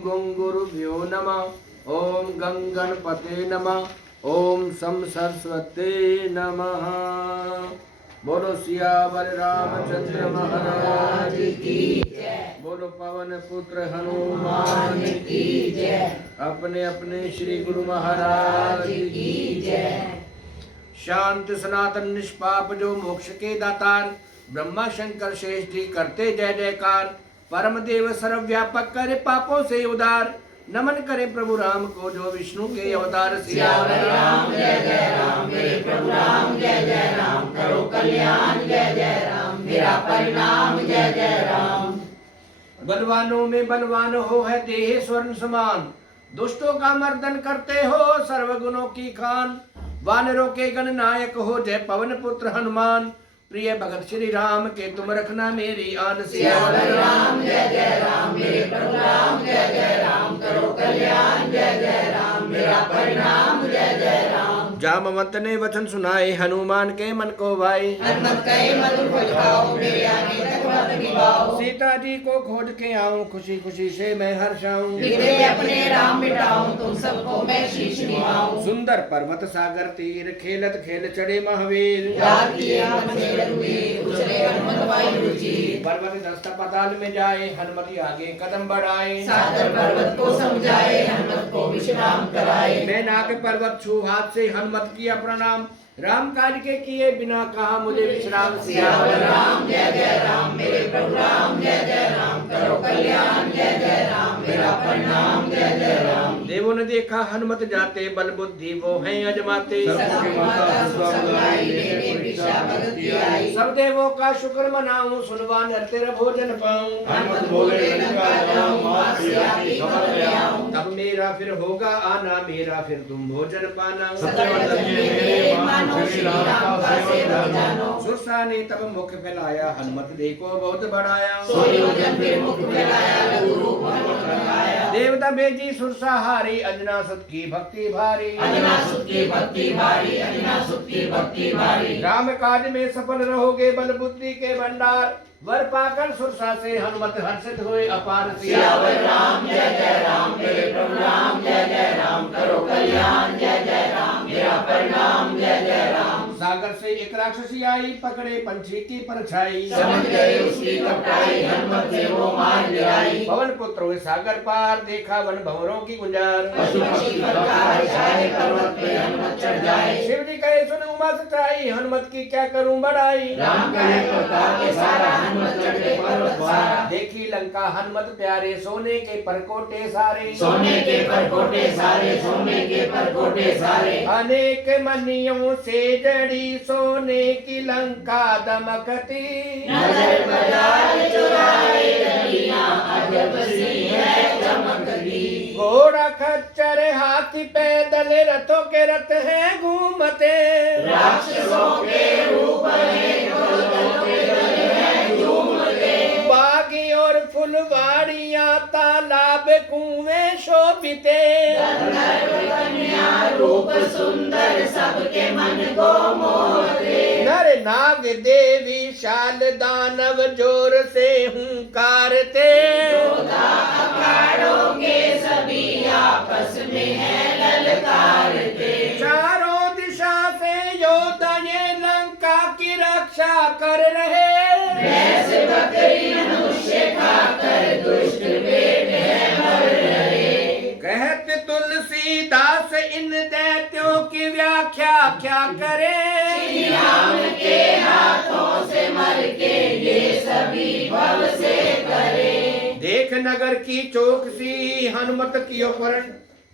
गुं गुरुभ्यो नमः। ओम गं गणपते नमः। ओम सम सरस्वते नमः। बोलो सियावर रामचंद्र महाराज की जय। बोलो पवन पुत्र हनुमान की जय। अपने अपने श्री गुरु महाराज की जय। शांत सनातन निष्पाप जो मोक्ष के दातार, ब्रह्मा शंकर शेष जी करते जय जयकार। परम देव सर्वव्यापक करे पापों से उदार, नमन करे प्रभु राम को जो विष्णु के अवतार। सियावर राम जय जय राम, मेरे प्रभु राम जय जय राम, करो कल्याण जय जय राम, मेरा परिणाम जय जय राम। बलवानों में बलवान हो है देह स्वर्ण समान, दुष्टों का मर्दन करते हो सर्वगुणों की खान। वानरों के गण नायक हो जय पवन पुत्र हनुमान, प्रिय भगत श्री राम के तुम रखना मेरी आन। सियावर राम जय जय राम, मेरे प्रभु राम जय जय राम, करो कल्याण जय जय राम, मेरा परिणाम जय जय राम। जामवंत ने वचन सुनाए हनुमान के मन को भाई, हनुमत कहे मधुर फल खाओ, मेरे आने तक मत निभाओ। सीता जी को खोज के आऊं, खुशी खुशी से मैं हर्षाऊं। बिगड़े अपने राम मिटाऊं, तुम सबको मैं शीश निभाऊं। सुंदर पर्वत सागर तीर, खेलत खेल चढ़े महावीर। याद किए हमसे रघुवीर, उछले हनुमत वायु रुचि। पर्वत दस्ता पाताल में जाए, हनुमति आगे कदम बढ़ाए। सागर पर्वत को समझाए, हनुमत को विश्राम कराए। मैनाक पर्वत छू हाथ से हनुमत किया प्रणाम, राम काज के किए बिना कहा मुझे विश्राम। सियावर राम जय जय राम, मेरे प्रभु राम जय जय राम, करो कल्याण जय जय राम, मेरा परिणाम जय जय राम। देवों ने देखा हनुमत जाते, बल बुद्धि वो हैं अजमाते। सब देवों का शुक्र मनाऊं, सुनवा नर तेरा भोजन पाऊं। तब मेरा फिर होगा आना, मेरा फिर तुम भोजन पाना। सुरसा ने तब मुख फैलाया, हनुमत देखो बहुत बढ़ाया। देवता बेजी सुरसा हारी, अंजना सुत की भक्ति भारी। राम काज में सफल रहोगे, बल बुद्धि के भंडार। वर पाकर सुरसा से हनुमत हर्षित हुए अपार। सियावर राम जय जय राम, मेरे प्रभु राम जय जय राम, करो कल्याण जय जय राम, मेरा परिणाम जय जय राम। सागर से एक राक्षसी आई, पकड़े पंछी की परछाई। समझ गए उसकी कपटाई, हनुमत से वो मार गिराई। पवन पुत्र हुए सागर पार, देखा वन भंवरों की गुंजार। पशु पक्षी प्रकार चाहे पर्वत पे हनुमत चढ़ जाए। शिव जी कहे सुन उमा सच्चाई, हनुमत की क्या करूं बड़ाई। राम कहे प्रताप के सारा, हनुमत चढ़े पर्वत सारा। देखी लंका हनुमत प्यारे, सोने के परकोटे सारे। सोने के परकोटे सारे, सोने के परकोटे सारे। अनेक मनियों से जड़ी, सोने की लंका दमकती। नजर बाजार चुराए रलियां, अजब सी है चमकती। घोड़ा खच्चर हाथी पैदल, रथों के रथ हैं घूमते। राक्षसों के रूप हैं, दलों के दल हैं झूमते। बागी और फुलवाड़ियां, तालाब कुएं शोभिते। गंधर्व कन्या रूप सुंदर, सबके मन को मोहते। नर नाग देवी शाल दानव, जोर से हुंकारते। योद्धा अखाड़ों के सभी आपस में है ललकारते। चारों दिशा से योद्धा ये लंका की रक्षा कर रहे। भैंस बकरी मनुष्य खाकर, दुष्ट पेट है मर रहे। कहते तुलसीदास इन दैत्यों की व्याख्या क्या करे। श्री राम के हाथों से मर के ये सभी भव से करे। देख नगर की चौकसी, हनुमत कियो परण।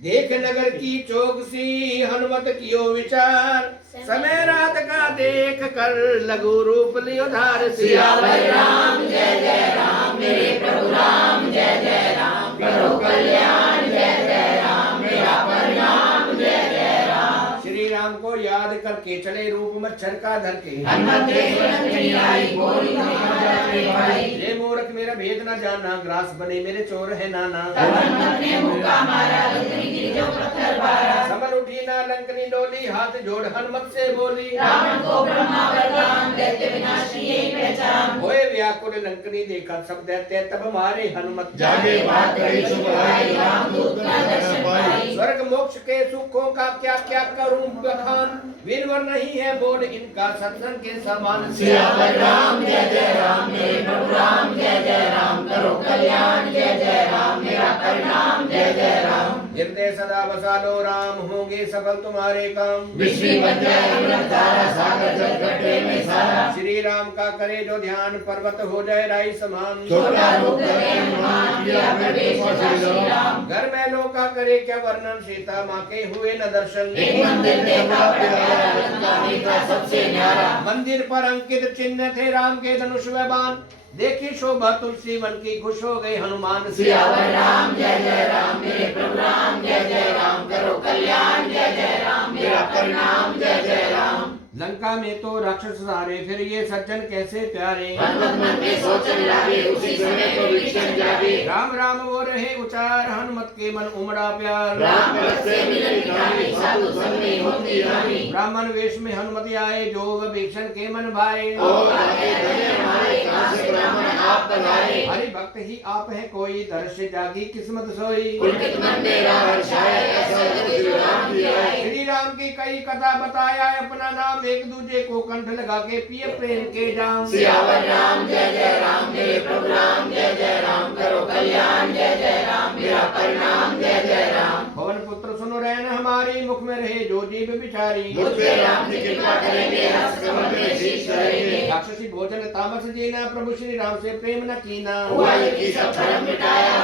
देख नगर की चौकसी, हनुमत कियो विचार। समय रात का देख कर, लघु रूप लियो धार। सियावर राम जय जय राम, मेरे प्रभु राम जय जय राम, करो कल्याण जय जय राम, मेरा परिणाम जय जय राम। श्री राम को याद करके चले रूप मच्छर का धर के। हनुमत देख नंदनी आई, बोली तुम्हें भाई। ये मूर्ख मूर्ख मेरा भेद न जाना, ग्रास बने मेरे चोर है नाना। तब हनुमत ने मुक्का मारा, लंकनी गिरी जो पत्थर बारा। समर उठी ना लंकनी डोली, हाथ जोड़ हनुमत से बोली। रावण को ब्रह्मा वरदान, दैत्य विनाशी यही पहचान। होए व्याकुल लंकनी देखा सब दैत्य, तब मारे हनुमत जागे बात कही सुख आई, रामदूत का दर्शन पाई। स्वर्ग मोक्ष के सुखों का क्या क्या करूं बखान, वीरवर नहीं है बोल इनका सत्संग के समान। सियावर राम जय जय राम, मेरे प्रभु राम जय जय राम। करो कल्याण जय जय राम, मेरा परिणाम जय जय राम। हृदय सदा बसा लो राम, होंगे सफल तुम्हारे काम। विश्व बन जाए अमृत धारा, सागर जल घटे में सारा। श्री राम का करे जो ध्यान, पर्वत हो जाए राई समान। छोटा रूप धरे हनुमान, किया प्रवेश श्री राम। घर महलों का करे क्या वर्णन, सीता माँ के हुए न दर्शन। एक मंदिर देखा प्यारा, लंका देखा सबसे न्यारा। मंदिर पर अंकित चिन्ह थे राम के धनुष व बाण, देखी शोभा तुलसी वन की, खुश हो गए हनुमान। सियावर राम जय जय राम, मेरे प्रभु राम जय जय राम। करो कल्याण जय जय राम, मेरा परिणाम जय जय राम। लंका में तो राक्षस सारे, फिर ये सज्जन कैसे प्यारे। हनुमत मन में सोचने लगे, उसी समय को विक्षण जागे। राम राम वो रहे उचार, हनुमत के मन उमड़ा प्यार। राम भक्त से मिलन ठानी, साधु संग में होती हानि। ब्राह्मण वेश में हनुमत आए, जोग भीषण के मन भाए। ओ आगे धन्य हमारे, कहाँ से ब्राह्मण आप तलाए। हरि भक्त ही आप है कोई, दर्श जागी किस्मत सोई। पुलकित मन मेरा हर्षाए, ऐसा श्री राम की आए। श्री राम की कई कथा बताया, अपना नाम एक दूजे को कंठ लगा के पिए प्रेम के जाम। सियावर राम जय जय राम, मेरे प्रभु राम जय जय राम। करो कल्याण जय जय राम, मेरा परिणाम जय जय राम। पवन पुत्र सुनो रहन हमारी, मुख में रहे जो जीव बिचारी। मुझ पे राम की कृपा करेंगे, हंस कमल में शीश करेंगे। राक्षसी भोजन तामस जीना, प्रभु श्री राम से प्रेम न कीना। हुआ ये कि सब धर्म मिटाया,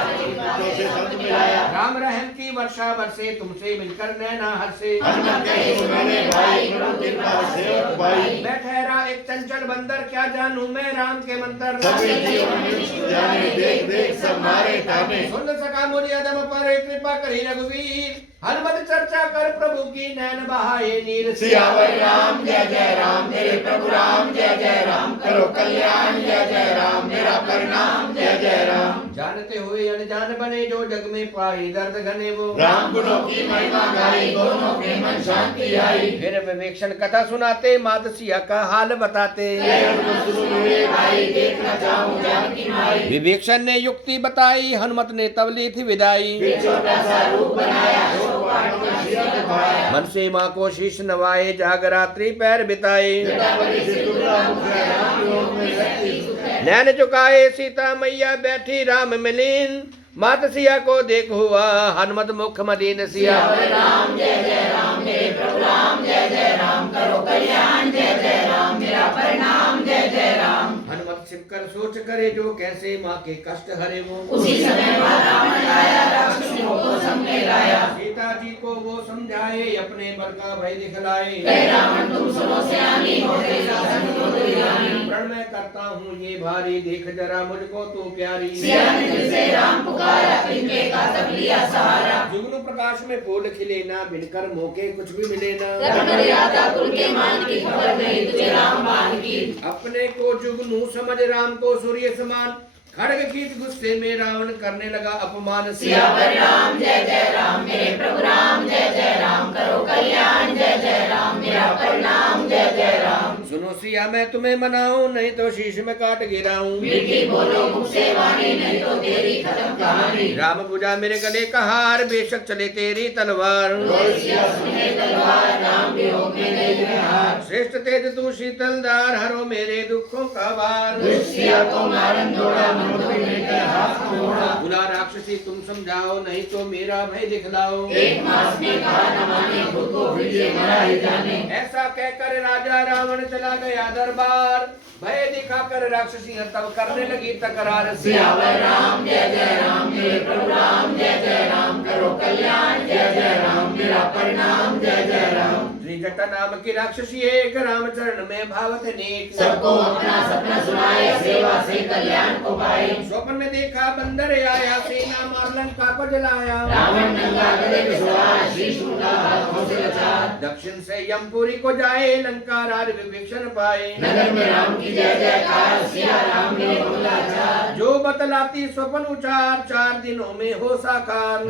तो से संत मिलाया। राम रहम की वर्षा बरसे, तुमसे मिलकर नैना हर्षे। हनुमत कहे सुनिए भाई, प्रभु कृपा से भाई। मैं ठहरा एक चंचल बंदर, क्या जानूं मैं राम के मंत्र। सभी जीवन में जाने, देख देख सब मारे ताने। सुन सका मुझे अदम पर, कृपा करी रघुवीर। हनुमत चर्चा कर प्रभु की, नैन बहाए नीर। सियावर राम जय जय राम, मेरे प्रभु राम जय जय राम। करो कल्याण जय जय राम, मेरा परिणाम जय जय राम। जानते हुए अनजान बने, जो जग में पाए दर्द घने वो। राम गुणों की महिमा गाई, दोनों के मन शांति आई। फिर विवेक्षण कथा सुनाते, मात सिया का हाल बताते। भाई देखना चाहूं जानकी माई। विवेक्षण ने युक्ति बताई, हनुमत ने तब ली थी विदाई। फिर छोटा सा रूप बनाया, शोक पाठ का शीश दिखाया। मन से माँ को शीश नवाए, जागरात्रि पैर बिताए। जटावली से टुकड़ा मुख है, राम योग में शक्ति सुख है। नैन झुकाए सीता मैया, बैठी राम मिलीन। मात सिया को देख हुआ, हनुमत मुख मदीन सिया। सियावर राम जय जय राम, मेरे प्रभु राम जय जय राम। करो कल्याण जय जय राम, मेरा परिणाम जय जय राम। हनुमत छिपकर सोच करे, जो कैसे माँ के कष्ट हरे वो। उसी समय वहाँ रावण आया, राक्षसों को सबने लाया। सीता जी को वो समझाए, अपने बल का भय दिखलाए। कहे रावण तुम सुनो सयानी, हो गई शासन को दुर्यानी। प्रण मैं करता हूँ ये भारी, देख जरा मुझको तू प्यारी। सिया ने दिल से राम पुकारा, तिनके का तब लिया सहारा। जुगनू प्रकाश में फूल खिले ना, बिनकर मौके कुछ भी मिले ना। रत्न राजा कुल के मान की, खबर नहीं तुझे राम बाण की। अपने को जुगनू समझ, राम को सूर्य समान। खड़ग खींच गुस्से में रावण करने लगा अपमान। सियावर राम जय जय राम, मेरे प्रभु राम जय जय राम। करो कल्याण जय जय राम, मेरा परिणाम जय जय राम। सुनो सिया मैं तुम्हें मनाऊं, नहीं तो शीश में काट गिराऊं। मीठी बोलो मुख से वाणी, नहीं तो तेरी खत्म कहानी। राम बुझा मेरे गले का हार, बेशक चले तेरी तलवार। रोए सिया सुने तलवार, राम वियोग में दे दे हार। श्रेष्ठ तेज तू शीतलदार, हरो मेरे दुखों का भार। दुष्ट सिया को मारन दौड़ा, मनोबल लेकर हाथ मोड़ा। बुला राक्षसी तुम समझाओ, नहीं तो मेरा भय दिखलाओ। एक मास में कहा न माने, खुद को भिड़िए मरा ही जाने। ऐसा कहकर राजा रावण चला गया दरबार। भय दिखाकर राक्षसी तब करने लगी तकरार। सियावर राम जय जय राम, मेरे प्रभु राम जय जय राम। करो कल्याण जय जय राम, मेरा परिणाम जय जय राम। श्रीजटा नाम की राक्षसी एक, राम चरण में भावत नेक। सबको अपना सपना सुनाए, सेवा से कल्याण को पाए। स्वप्न में देखा बंदर आया, सेना मार पर लंका को जलाया। रावण नंगा गदे पे सवार, शीश मुंडा हाथों से लाचार। दक्षिण से यमपुरी को जाए, लंका राज विभीषण पाए। नगर में राम की जय जयकार, सिया राम ने मंगलाचार। जो बतलाती स्वप्न उचार, 4 दिनों में हो साकार।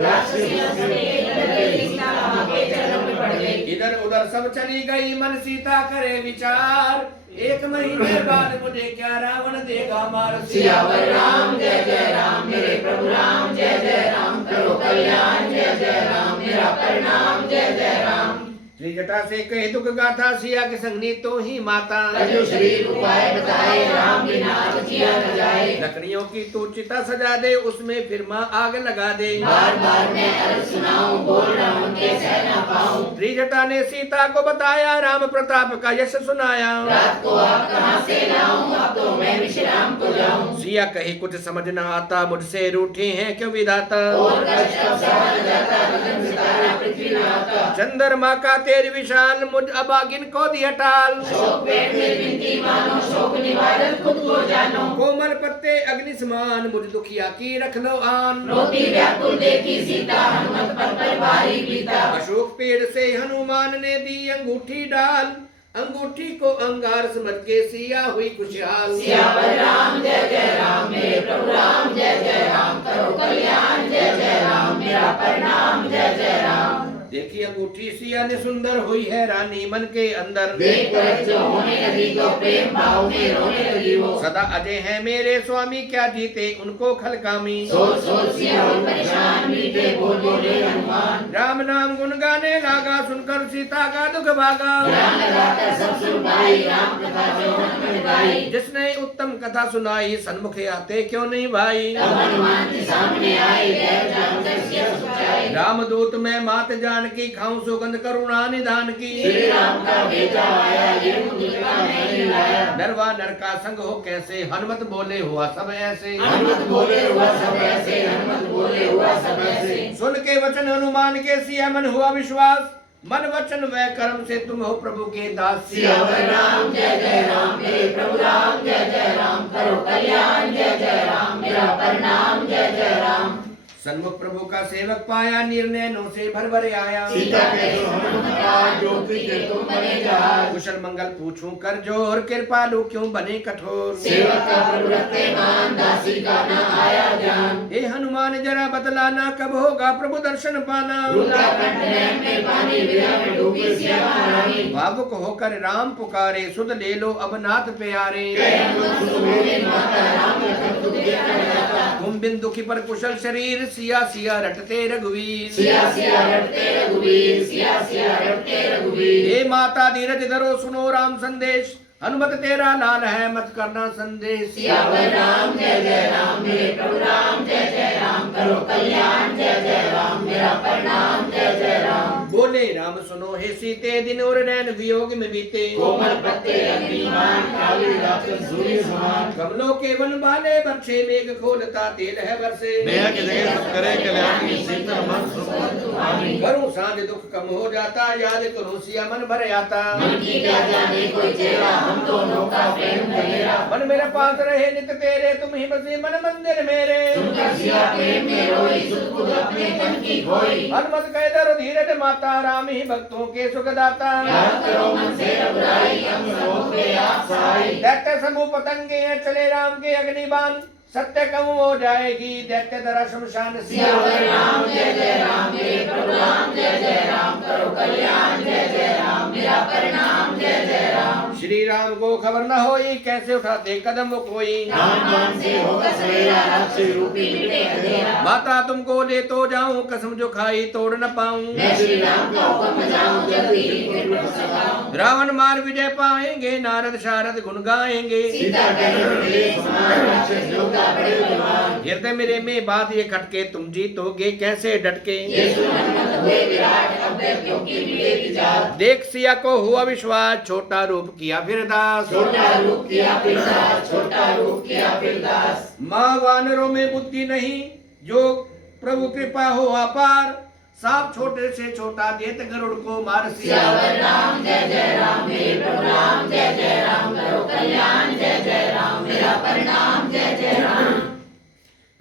इधर उधर सब चली गई, मन सीता करे विचार। 1 महीने बाद मुझे क्या रावण देगा मार। सियावर राम जय जय राम, मेरे प्रभु राम जय जय राम। करो कल्याण जय जय राम, मेरा प्रणाम जय जय राम। त्रिजटा से कहे दुख गाथा, सिया के संगनी तो ही माता। जो शरीर उपाय बताए, राम बिना किया न जाए। लकड़ियों की तू चिता सजा दे, उसमें फिर माँ आग लगा दे। बार बार मैं अर्ज सुनाऊं, बोल रावण के सह न पाऊं। त्रिजटा ने सीता को बताया, राम प्रताप का यश सुनाया। रात को आप कहां से लाऊं, अब तो मैं विश्राम को जाऊं। सिया कही कुछ समझ न आता, मुझसे रूठे हैं क्यों विधाता। और कष्ट अब सहा न जाता, गगन सितारा पृथ्वी न आता। चंद्रमा का तेज विशाल, मुझ अभागिन को दिया टाल। शोक पेट में विनती मानो, शोक निवारक खुद को जानो। कोमल पत्ते अग्नि समान, मुझ दुखिया की रख लो आन। रोती व्याकुल देखी सीता, हनुमत पर भारी पीता। अशोक पेड़ से हनुमान ने दी अंगूठी डाल, अंगूठी को अंगार समझ के सिया हुई खुशहाल। सियावर राम जय जय राम, मेरे प्रभु राम जय जय राम। करो कल्याण जय जय राम, मेरा प्रणाम जय जय राम। देखी अंगूठी सिया ने सुंदर, हुई है रानी मन के अंदर। देख कर जो होने लगी, तो प्रेम भाव में रोने लगी वो। सदा अजय है मेरे स्वामी, क्या जीते उनको खलकामी। सोच सोच सिया हुई परेशान, मीठे बोल बोले हनुमान। राम नाम गुन गाने लागा, सुनकर सीता का दुख भागा। ध्यान लगाकर सब सुन पाई, राम कथा जो मन में गाई। जिसने उत्तम कथा सुनाई, सन्मुख आते क्यों नहीं भाई। तब हनुमान के सामने आए, दैव जानकर सिया सुचाए। रामदूत मैं मात जान की, खाऊं सुगंध करुणा निधान की। श्री राम का बेटा आया, ये मुद्रिका मैंने लाया। नरवा नर का संग हो कैसे, हनुमत बोले हुआ सब ऐसे। हनुमत बोले हुआ सब ऐसे, हनुमत बोले हुआ सब ऐसे। सुन के वचन हनुमान के, सिया मन हुआ विश्वास। मन वचन व कर्म से तुम हो प्रभु के दास। सियावर राम जय जय राम, मेरे प्रभु राम जय जय राम। करो कल्याण जय जय राम, मेरा प्रणाम जय जय राम। सन्मुख प्रभु का सेवक पाया, निर्णयों से भर भरे आया। सीता के जो हनुमत का, ज्योति के तुम बने जहाज। कुशल मंगल पूछूं कर जोर, कृपालु क्यों बने कठोर। सेवक का प्रभु रखते मान, दासी का न आया ध्यान। हे हनुमान जरा बतलाना, कब होगा प्रभु दर्शन पाना। रुद्रकंठ नयन में पानी, विरह में डूबी सिया महारानी। भावुक होकर राम पुकारे, सुध ले लो अब नाथ प्यारे। कहे हनुमत सुन मेरी माता, राम लखन तुझ देखकर जाता। तुम बिंदु की पर कुशल शरीर, सिया सिया रटते रघुवीर। सिया सिया रटते रघुवीर, सिया सिया रटते रघुवीर। हे माता धीरज धरो, सुनो राम संदेश। हनुमत तेरा लाल है, मत करना संदेश। सियावर राम जय जय राम, मेरे प्रभु राम जय जय राम। करो कल्याण जय जय राम, मेरा प्रणाम जय जय राम। बोले राम सुनो हे सीते, दिन और नैन वियोग में बीते। कोमल पत्ते अग्निमान, काली रात सूर्य समान। कमलों के वन वाले बरछे, मेघ खोलता तेल है बरसे। नेहा की जगह सब करे कल्याण की, शीतल मन सुख तुम्हारी। करूं सांझ दुख कम हो जाता, याद करूं सिया मन भर आता। मन की क्या जाने कोई चेहरा, हम दोनों का प्रेम धनेरा। मन मेरा पास रहे नित तेरे, तुम ही बसे मन मंदिर मेरे। सुनकर सिया प्रेम में रोई, सुध बुध अपने तन की खोई। हनुमत कह दरो धीरज माता, राम ही भक्तों के सुखदाता। याद करो मन से रघुराई, हम लोग के आप सहाय। दैत्य समूह पतंगे हैं, चले राम के अग्निबाण। सत्य कम हो जाएगी, दैत्य दरा शमशान। सियावर राम जय जय राम, मेरे प्रभु राम जय जय राम। करो कल्याण जय जय राम, मेरा प्रणाम जय जय राम। श्री राम को खबर न होई, कैसे उठाते कदम वो कोई। राम नाम से होगा सवेरा, राक्षसी रूपी मिटे अंधेरा। माता तुमको ले तो जाऊं, कसम जो खाई तोड़ न पाऊं। मैं श्री राम का हुक्म जाऊं, जल्दी ही पूर्ण सकाऊं। रावण मार विजय पाएंगे, नारद शारद गुण गाएंगे। सीता के मिले समान, राक्षस योद्धा बड़े बलवान। हृदय मेरे में बात ये खटके, तुम जीतोगे कैसे डटके। ये सुन हनुमत हुए विराट, अब क्यों की मिलेगी जात। देख सिया को हुआ विश्वास, छोटा रूप किया फिर दास। छोटा रूप किया फिर दास, छोटा रूप किया फिर दास। माँ वानरों में बुद्धि नहीं, जो प्रभु कृपा हो अपार। सांप छोटे से छोटा, देत गरुड़ को मार। सियावर राम जय जय राम, मेरे प्रभु राम जय जय राम। करो कल्याण जय जय राम, मेरा प्रणाम जय जय राम।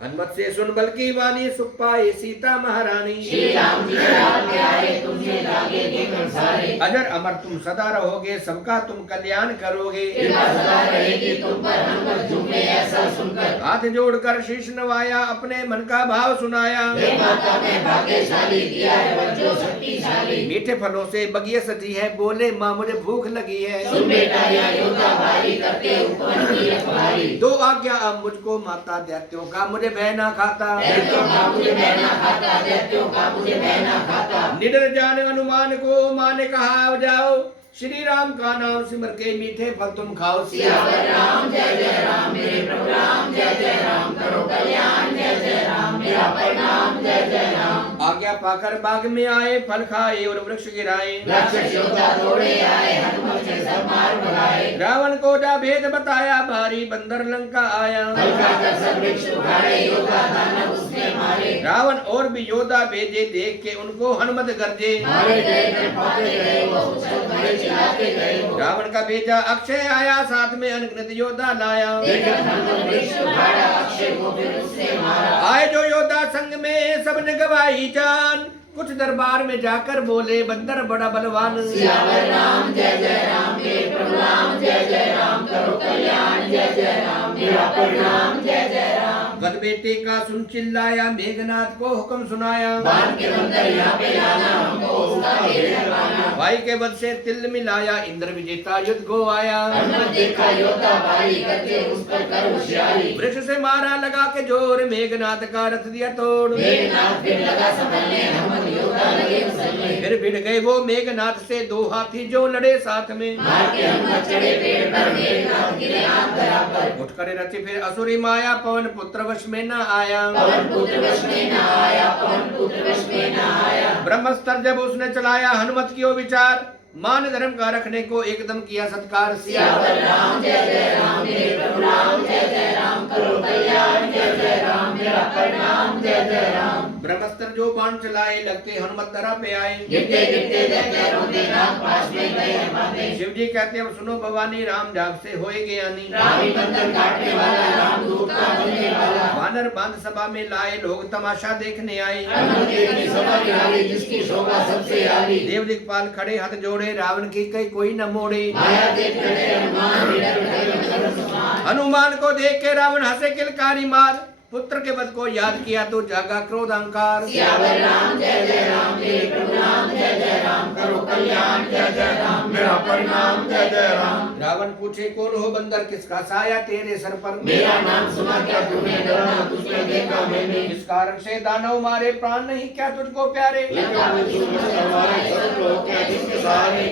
हनुमत से सुन बल की वाणी, सुख पाए सीता महारानी। श्री राम जी राम प्यारे, तुमसे लागे देखन सारे। अजर अमर तुम सदा रहोगे, सबका तुम कल्याण करोगे। कृपा सदा रहेगी तुम पर, हनुमत झूमे ऐसा सुनकर। हाथ जोड़कर शीश नवाया, अपने मन का भाव सुनाया। हे माता मैं भाग्यशाली, दिया है वज्रो शक्तिशाली। मीठे फलों से बगिया सजी है, बोले माँ मुझे भूख लगी है। सुन बेटा यह योद्धा भारी, करते उपवन की रखवाली। दो आज्ञा अब मुझको माता, दैत्यों का मुझे भय ना खाता। दैत्यों का मुझे बहना खाता, दैत्यों का मुझे बहना खाता। निडर जान अनुमान को माँ ने कहा जाओ, श्री राम का नाम सिमर के मीठे फल तुम खाओ। सियावर राम जय जय राम, मेरे प्रभु राम जय जय राम। करो कल्याण जय जय राम, मेरा प्रणाम जय जय राम। आज्ञा पाकर बाग में आए, फल खाए और वृक्ष गिराए। राक्षस योद्धा दौड़े आए, हनुमत से सब मार भगाए। रावण को जा भेद बताया, भारी बंदर लंका आया। फल खाकर सब वृक्ष उखाड़े, योद्धा दानव उसने मारे। रावण और भी योद्धा भेजे, देख के उनको हनुमत गरजे। मारे गए न पाते गए वो, सब बड़े चिल्लाते गए वो। रावण का भेजा अक्षय आया, साथ में अनगिनत योद्धा लाया। देखकर हनुमत वृक्ष उखाड़ा, अक्षय को फिर उसने मारा। आए जो योद्धा संग में, सबने गवाही जान। कुछ दरबार में जाकर बोले, बंदर बड़ा बलवान। सियावर राम जय जय राम, मेरे प्रभु राम जय जय राम। करो कल्याण जय जय राम, मेरा प्रणाम जय जय राम। वध बेटे का सुन चिल्लाया, मेघनाथ को हुक्म सुनाया। बाण के बंदर यहाँ पे लाना, हमको उसका भेद करवाना। भाई के वध से तिल मिलाया, इंद्र विजेता युद्ध को आया। हनुमत देखा योद्धा भारी, करके उस पर कर होशियारी। वृक्ष से मारा लगा के जोर, मेघनाथ का रथ दिया तोड़। मेघनाथ फिर लगा संभलने, हनुमत योद्धा लगे उछलने। फिर भिड़ गए वो मेघनाथ से, दो हाथी जो लड़े साथ में। मार के हनुमत चढ़े पेड़ पर, मेघनाथ गिरे हाथ धरा पर। उठ कर रथी फिर असुरी माया, पवन पुत्र वश में न आया। पवन पुत्र वश में न आया, पवन पुत्र वश में न आया। ब्रह्मस्त्र जब उसने चलाया, हनुमत की ओ विचार, मान धर्म का रखने को एकदम किया सत्कार। सियावर राम जय जय राम, मेरे प्रभु राम जय जय राम। करो कल्याण जय जय राम, मेरा प्रणाम जय जय राम। ब्रह्मस्त्र जो बाण चलाए, लगते हनुमत धरा पे आए। गिरते गिरते दैत्य रोते, नाग पास में गए हैं बांधे। शिव जी कहते हैं, सुनो भवानी, राम जाग से होए ज्ञानी। राम ही बंधन काटने वाला, राम दूत का बनने वाला। वानर बांध सभा में लाए, लोग तमाशा देखने आए। हनुमत देखने सभा निहारी, जिसकी शोभा सबसे आली। देव दिक्पाल खड़े हाथ जोड़े, रावण की कई कोई न मोड़े। माया देख रहे हनुमान, निडर भय कर समान। हनुमान को देख के रावण हंसे किलकारी मार, पुत्र के वध को याद किया तो जागा क्रोध अहंकार। सियावर राम जय जय राम, मेरे प्रभु राम जय जय राम। करो कल्याण जय जय राम, मेरा प्रणाम जय जय राम। रावण पूछे, कौन हो बंदर, किसका साया तेरे सर पर? मेरा नाम सुना क्या तूने, डरना तुझने देखा मैंने। इस कारण से दानव मारे, प्राण नहीं क्या तुझको प्यारे?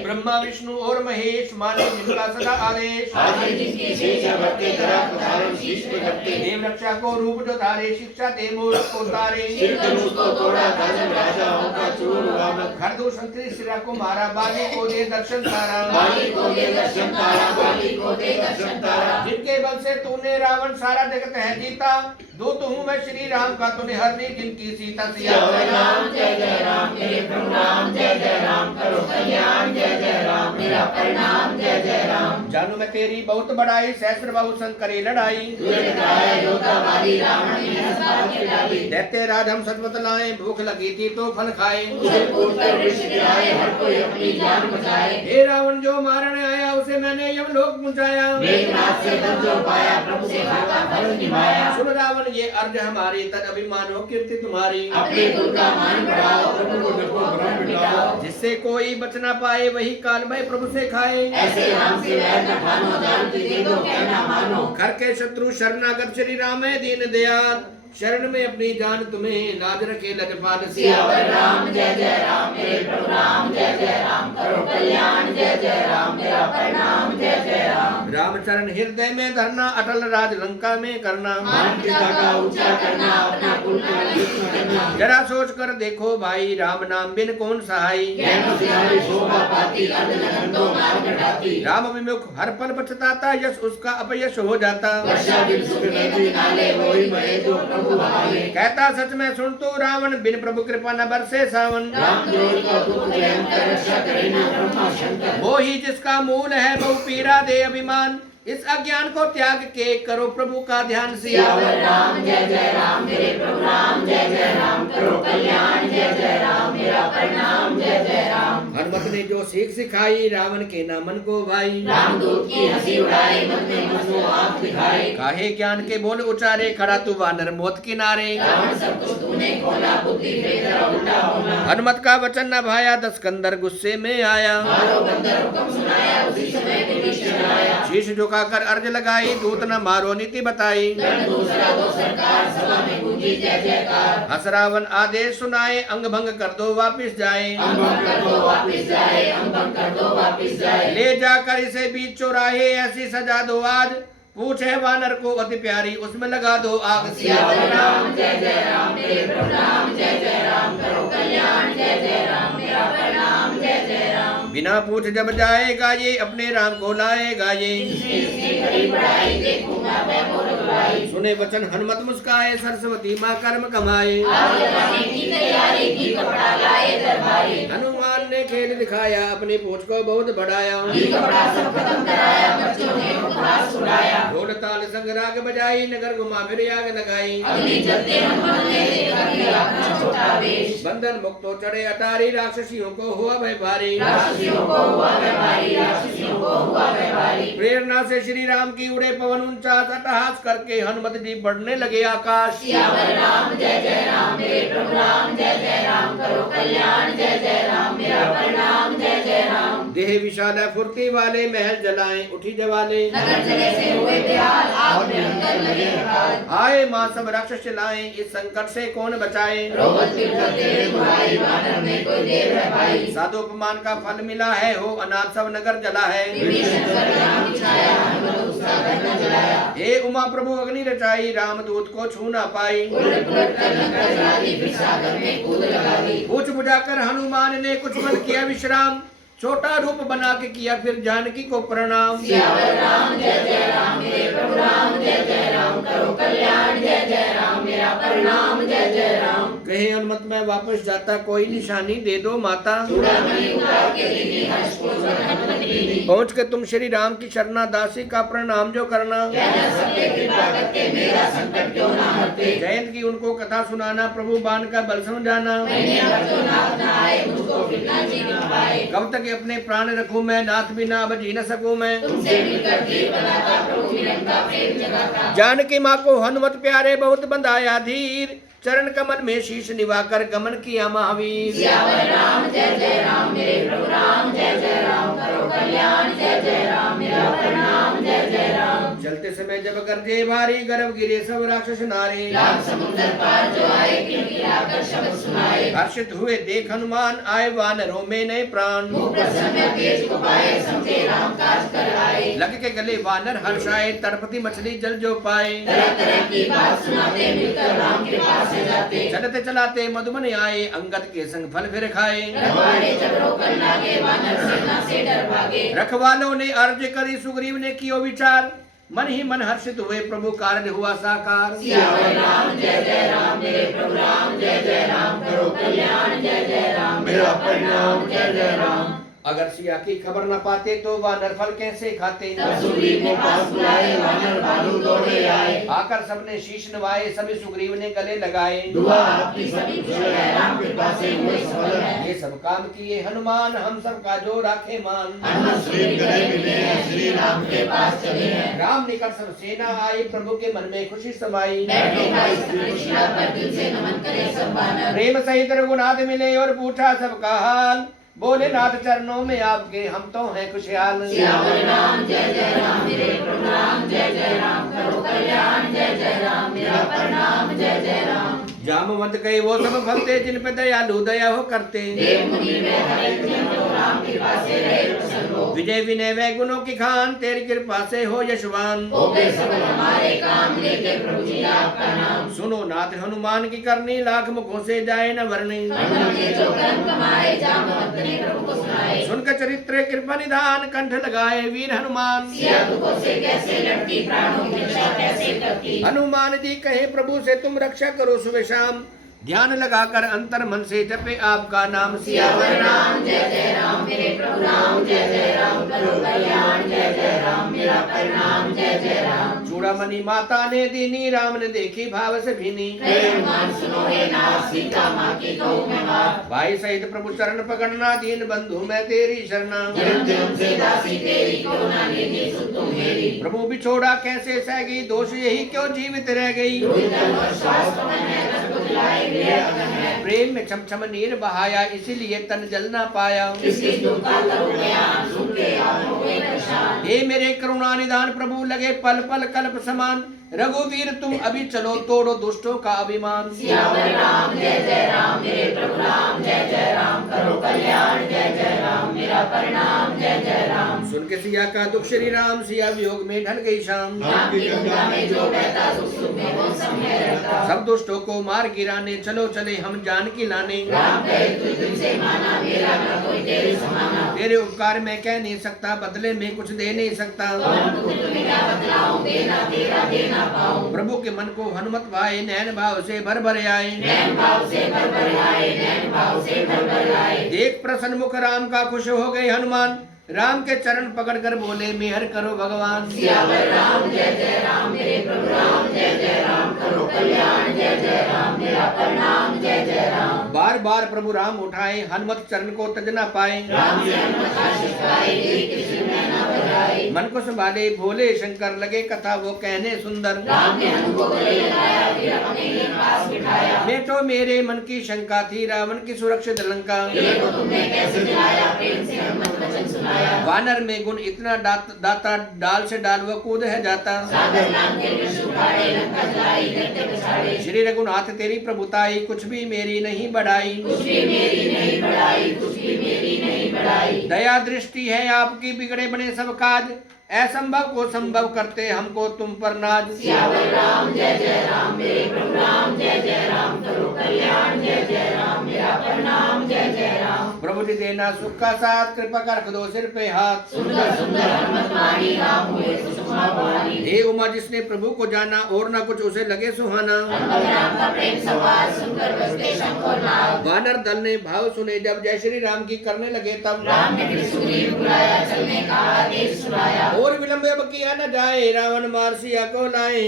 ब्रह्मा विष्णु और महेश, माने जिनका सदा आदेश। जिनकी शेष है भक्ति धरा, उदाहरण शीश पे रखते। देव रक्षा को रूप जो धारे, शिक्षा दे मूर्ख को तारे। सिर धनुष को तोड़ा, धर्म राजाओं का चूर हुआ मत। हर दो संतरी सिरा को मारा, बाली को दे दर्शन तारा। बाली को दे दर्शन तारा, बाली को दे दर्शन तारा। जिनके बल से तूने रावण सारा जगत है जीता, दूत हूँ मैं श्री राम का, तूने हर ली जिनकी सीता। सियावर राम जय जय राम, मेरे प्रभु राम जय जय राम। करो कल्याण जय जय राम, मेरा प्रणाम जय जय राम। जानू मैं तेरी बहुत बड़ाई, सहस्र बाहु संग करे लड़ाई। तूने दिखाया योद्धा वाली, रावण ने हंस बात के डाली। दैत्य राज हम सच बतलाएं, भूख लगी थी तो फल खाए। उसे कूदकर वृक्ष गिराए, हर कोई अपनी जान बचाए। हे रावण जो मारने आया, उसे मैंने यमलोक पहुंचाया। मेघनाथ से दर्द जो पाया, प्रभु से खाका फल निभाया। सुन रावण ये अर्ज हमारी, तद अभिमान हो कीर्ति तुम्हारी। अपने कुल का मान बढ़ाओ, प्रभु को देखो भ्रम मिटाओ। जिससे कोई बच ना पाए, वही काल में प्रभु से खाए। ऐसे राम से वैर न ठानो, जानती दे दो कहना मानो। घर के शत्रु शरणागत श्री राम है दीन दयाल, शरण में अपनी जान तुम्हें लाज रखे लजपाल। सियावर राम जय जय राम, मेरे प्रभु राम जय जय राम। करो कल्याण जय जय राम, मेरा प्रणाम जय जय राम। रामचरण हृदय में धरना, अटल राज लंका में करना। मान पिता का ऊंचा करना, अपना कुल का कीर्तन करना। जरा सोच कर देखो भाई, राम नाम बिन कौन सहाई। ज्ञान सिधारी शोभा पाती, अर्ध नगंधो मार्ग घटाती। राम विमुख हर पल पछताता, यश उसका अपयश हो जाता। वर्षा दिन सुख नदी नाले, वही बहे जो प्रभु बहाले। कहता सच में सुन तू रावण, बिन प्रभु कृपा न बरसे सावन। राम द्रोही का दुख भयंकर, रक्षा करे ना ब्रह्मा शंकर। वो ही जिसका मूल है बहु पीड़ा दे अभिमान, इस अज्ञान को त्याग के करो प्रभु का ध्यान। सियावर राम जय जय राम मेरे प्रभु राम जय जय राम करो कल्याण जय जय राम मेरा प्रणाम जय जय राम। हनुमत ने जो सीख सिखाई रावण के ना मन को भाई। रामदूत की हंसी उड़ाई मन में मनो आँख दिखाई। काहे ज्ञान के बोल उचारे खड़ा तू वानर मौत किनारे। रावण सब कुछ तूने खोला बुद्धि फिर तेरा उल्टा होना। हनुमत का वचन न भाया दशकंदर गुस्से में आया। मारो बंदर हुक्म सुनाया उसी समय विभीषण आया। शीश झुकाकर अर्ज लगाई दूत न मारो नीति बताई। दंड दूसरा दो सरकार सभा में गूंजी जय जयकार। हस रावण आदेश सुनाए अंग भंग कर दो वापिस जाए। अंग भंग कर दो वापिस जाए अंग भंग कर दो वापिस जाए। ले जाकर इसे बीच चौराहे ऐसी सजा दो आज। पूछे वानर को अति प्यारी उसमें लगा दो आग। सियावर राम जय जय राम मेरे प्रभु राम जय जय राम करो कल्याण जय जय राम मेरा प्रणाम जय जय राम। बिना पूछ जब जाएगा ये अपने राम को लाएगा ये। जिसने करी बढ़ाई देखूंगा मैं मोर बुराई। सुने वचन हनुमत मुस्काए सरस्वती माँ कर्म कमाए। आग लगाने की तैयारी की कपड़ा लाए दरबारी। हनुमान ने खेल दिखाया अपनी पूंछ को बहुत बढ़ाया। की कपड़ा सब खत्म कराया बच्चों ने उपहास उड़ाया। ढोल ताल संग राग बजाई नगर घुमा फिर आग लगाई। अग्नि जलते हनुमान ने देखा कि अपना छोटा वेश। बंधन मुक्तो चढ़े अटारी राक्षसियों को हुआ भय भारी। राक्षसियों को हुआ व्यापारी राक्षसियों को हुआ व्यापारी। प्रेरणा से श्री राम की उड़े पवन उनचास अट्टहास करके हनुमत जी बढ़ने लगे आकाश। सियावर राम जय जय राम मेरे प्रभु राम जय जय राम करो कल्याण जय जय राम मेरा प्रणाम जय जय राम। देह विशाल फुर्ती वाले महल जलाए उठी जवाले। नगर जले से हुए बेहाल आग में अंदर लगे हकाल। आए माँ सब राक्षस चलाए इस संकट से कौन बचाए। रोबत बिगड़ तेरे दुहाई वानर में कोई देव है भाई। साधुपमान का फल मिला है हो अनाथ सब नगर जला है। विभीषण कर राम बिछाया हनुमत उसका घर न जलाया। हे उमा प्रभु अग्नि रचाई रामदूत को छू ना पाई। उलट पुलट कर लंका जला दी फिर सागर में कूद लगा दी। पूछ बुझाकर हनुमान ने कुछ पल किया विश्राम। छोटा रूप बना के किया फिर जानकी को प्रणाम। सियावर राम जय जय राम मेरे प्रभु राम जय जय राम करो कल्याण जय जय राम मेरा प्रणाम जय जय राम। कहे हनुमत मैं वापस जाता कोई निशानी दे दो माता। चूड़ामणि उतार के दीनी हर्ष को हनुमत दीनी। पहुँच के तुम श्री राम की शरणा दासी का प्रणाम जो करना। कहना सबके कृपा करके मेरा संकट क्यों ना हरते। जयंत की उनको कथा सुनाना प्रभु बाण का बल समझाना। मैंने अब तो नाथ न आए मुझको फिरना जीवन पाए। कब तक अपने प्राण रखूं मैं नाथ बिना अब जी न सकूं मैं। तुमसे मिलकर धीर बनाता प्रभु मिलन का प्रेम जगाता। जानकी माँ को हनुमत प्यारे बहुत बंधाया धीर। चरण कमल में शीश निवाकर गमन किया महावीर। सियावर राम जय जय राम मेरे प्रभु राम जय जय राम करो कल्याण जय जय राम मेरा प्रणाम जय जय राम। चलते समय जब गर्जे भारी गर्भ गिरे सब राक्षस नारे। लाख समुद्र पार जो आए किलकिलाकर शब्द सुनाए। हर्षित हुए देख हनुमान आए वानरों में नए प्राण। मुख प्रसन्न तेज को पाए समझे राम काज कर आए। लग के गले वानर हर्षाए तड़पती मछली जल जो पाए। तरह तरह की बात सुनाते मिलकर राम के पास से जाते। चलते चलाते मधुबन आए अंगद के संग फल फिर खाए। रखवाले जब रोकन लागे वानर सेना से डर भागे। रखवालों ने अर्ज करी सुग्रीव ने कियो विचार। मन ही मन हर्षित हुए प्रभु कार्य हुआ साकार। सियावर राम जय जय राम मेरे प्रभु राम जय जय राम करो कल्याण जय जय राम मेरा प्रणाम जय जय राम। अगर सिया की खबर न पाते तो वानर फल कैसे खाते। तब सुग्रीव को पास बुलाए वानर भालू दौड़े आए। आकर सबने शीश नवाए सभी सुग्रीव ने गले लगाए। दुआ आपकी सभी कुशल है राम कृपा से हुए सफल है। ये सब काम किए हनुमान हम सब का जो राखे मान। हनुमत सुग्रीव गले मिले हैं श्री राम के पास चले हैं। राम निकट सब सेना आई प्रभु के मन में खुशी समाई। बैठे भाई स्त्री शिला पर दिल से नमन करे सब वानर। प्रेम सहित रघुनाथ मिले और पूछा सबका हाल। बोले नाथ चरणों में आपके हम तो हैं खुशहाल। सियावर राम जय जय राम मेरे प्रभु राम जय जय राम करो कल्याण जय जय राम मेरा प्रणाम जय जय राम। जामवंत कहे वो सब भक्ते जिन पे दयालु दया हो करते। देव मुनि में हर एक जन जो राम कृपा से रहे प्रसन्न हो। विजय विनय वै गुणों की खान तेरी कृपा से हो यशवान। हो गए सफल हमारे काम लेके प्रभु जी आपका नाम। सुनो नाथ हनुमान की करनी लाख मुखों से जाए न वरणी। हनुमत ने जो कर्म कमाए जामवंत ने प्रभु को सुनाए। सुनकर चरित्र कृपा निधान कंठ लगाए वीर हनुमान। सिया दुखों से कैसे लड़ती प्राणों की रक्षा कैसे करती। हनुमान जी कहे प्रभु से तुम रक्षा करो सुबह शाम। ध्यान लगाकर अंतर मन से जपे आपका नाम। सियावर राम जय जय राम मेरे प्रभु राम जय जय राम करो कल्याण जय जय राम मेरा प्रणाम जय जय राम। चूड़ामणि माता ने दीनी राम ने देखी भाव से भीनी। हनुमान सुनो हे नाथ सीता माँ की कहूँ मैं बात। भाई सहित प्रभु चरण पकड़ना दीन बंधु मैं तेरी शरणा। जन्म जन्म से दासी तेरी क्यों ना लेती सुन तुम मेरी। प्रभु बिछोड़ा कैसे सह गई दोष यही क्यों जीवित रह गई। प्रेम में छम छम नीर बहाया इसीलिए तन जल ना पाया। हे मेरे करुणा निदान प्रभु लगे पल पल कल्प समान। रघुवीर तुम अभी चलो तोड़ो दुष्टों का अभिमान। सियावर राम जय जय राम मेरे प्रभु राम जय जय राम करो कल्याण जय जय राम मेरा प्रणाम जय जय राम। सुन के सिया का दुख श्री राम सिया वियोग में ढल गई शाम। राम की गंगा में जो बहता सुख सुख में वो समय रहता। सब दुष्टों को मार गिराने चलो चले हम जानकी लाने। राम कहे तुझसे माना मेरा न कोई तेरे समाना। तेरे उपकार मैं कह नहीं सकता बदले में कुछ दे नहीं सकता। मेरा बदलाऊं देना तेरा देना पाऊं। प्रभु के मन को हनुमत भाए नैन भाव से भर भर आए। नैन भाव से भर भर आए नैन भाव से भर भर आए। देख प्रसन्न मुख राम का खुश हो गए हनुमान। राम के चरण पकड़ कर बोले मेहर करो भगवान। सियावर राम जय जय राम मेरे प्रभु राम जय जय राम करो कल्याण जय जय राम मेरा प्रणाम जय जय राम। बार बार प्रभु राम उठाए हनुमत चरण को तज न पाए। राम से हनुमत आशीष पाए एक किसी में न बधाई। मन को संभाले भोले शंकर लगे कथा वो कहने सुंदर। राम ने हमको गले लगाया फिर अपने ही पास बिठाया। बेटो मेरे मन की शंका थी रावण की सुरक्षित लंका। देखो तुमने कैसे दिलाया प्रेम से हनुमत वचन सुनाया। वानर में गुण इतना दाता डाल से डाल वो कूद है जाता। सागर नाम के विष्णु उखाड़े लंका जलाई दैत्य बिछाड़े। श्री रघुनाथ तेरी प्रभुताई कुछ भी मेरी नहीं बढ़ाई। कुछ भी मेरी नहीं बढ़ाई कुछ भी मेरी नहीं बढ़ाई। दया दृष्टि है आपकी बिगड़े बने सब काज। असंभव को संभव करते हमको तुम पर नाज। सियावर राम जय जय राम मेरे प्रभु राम जय जय राम करो कल्याण जय जय राम मेरा प्रणाम जय जय राम। प्रभु जी देना सुख का साथ कृपा कर रख दो सिर पे हाथ। सुंदर सुंदर हनुमत वाणी राम हुए सुषमा वाणी। हे उमा जिसने प्रभु को जाना और न कुछ उसे लगे सुहाना। हनुमत राम का प्रेम संवाद सुनकर बजते शंख और नाद। वानर दल ने भाव सुने जब जय श्री राम की करने लगे तब। राम ने फिर सुग्रीव बुलाया चलने का आदेश सुनाया। और विलंब अब किया न जाए रावण मार सिया को लाए।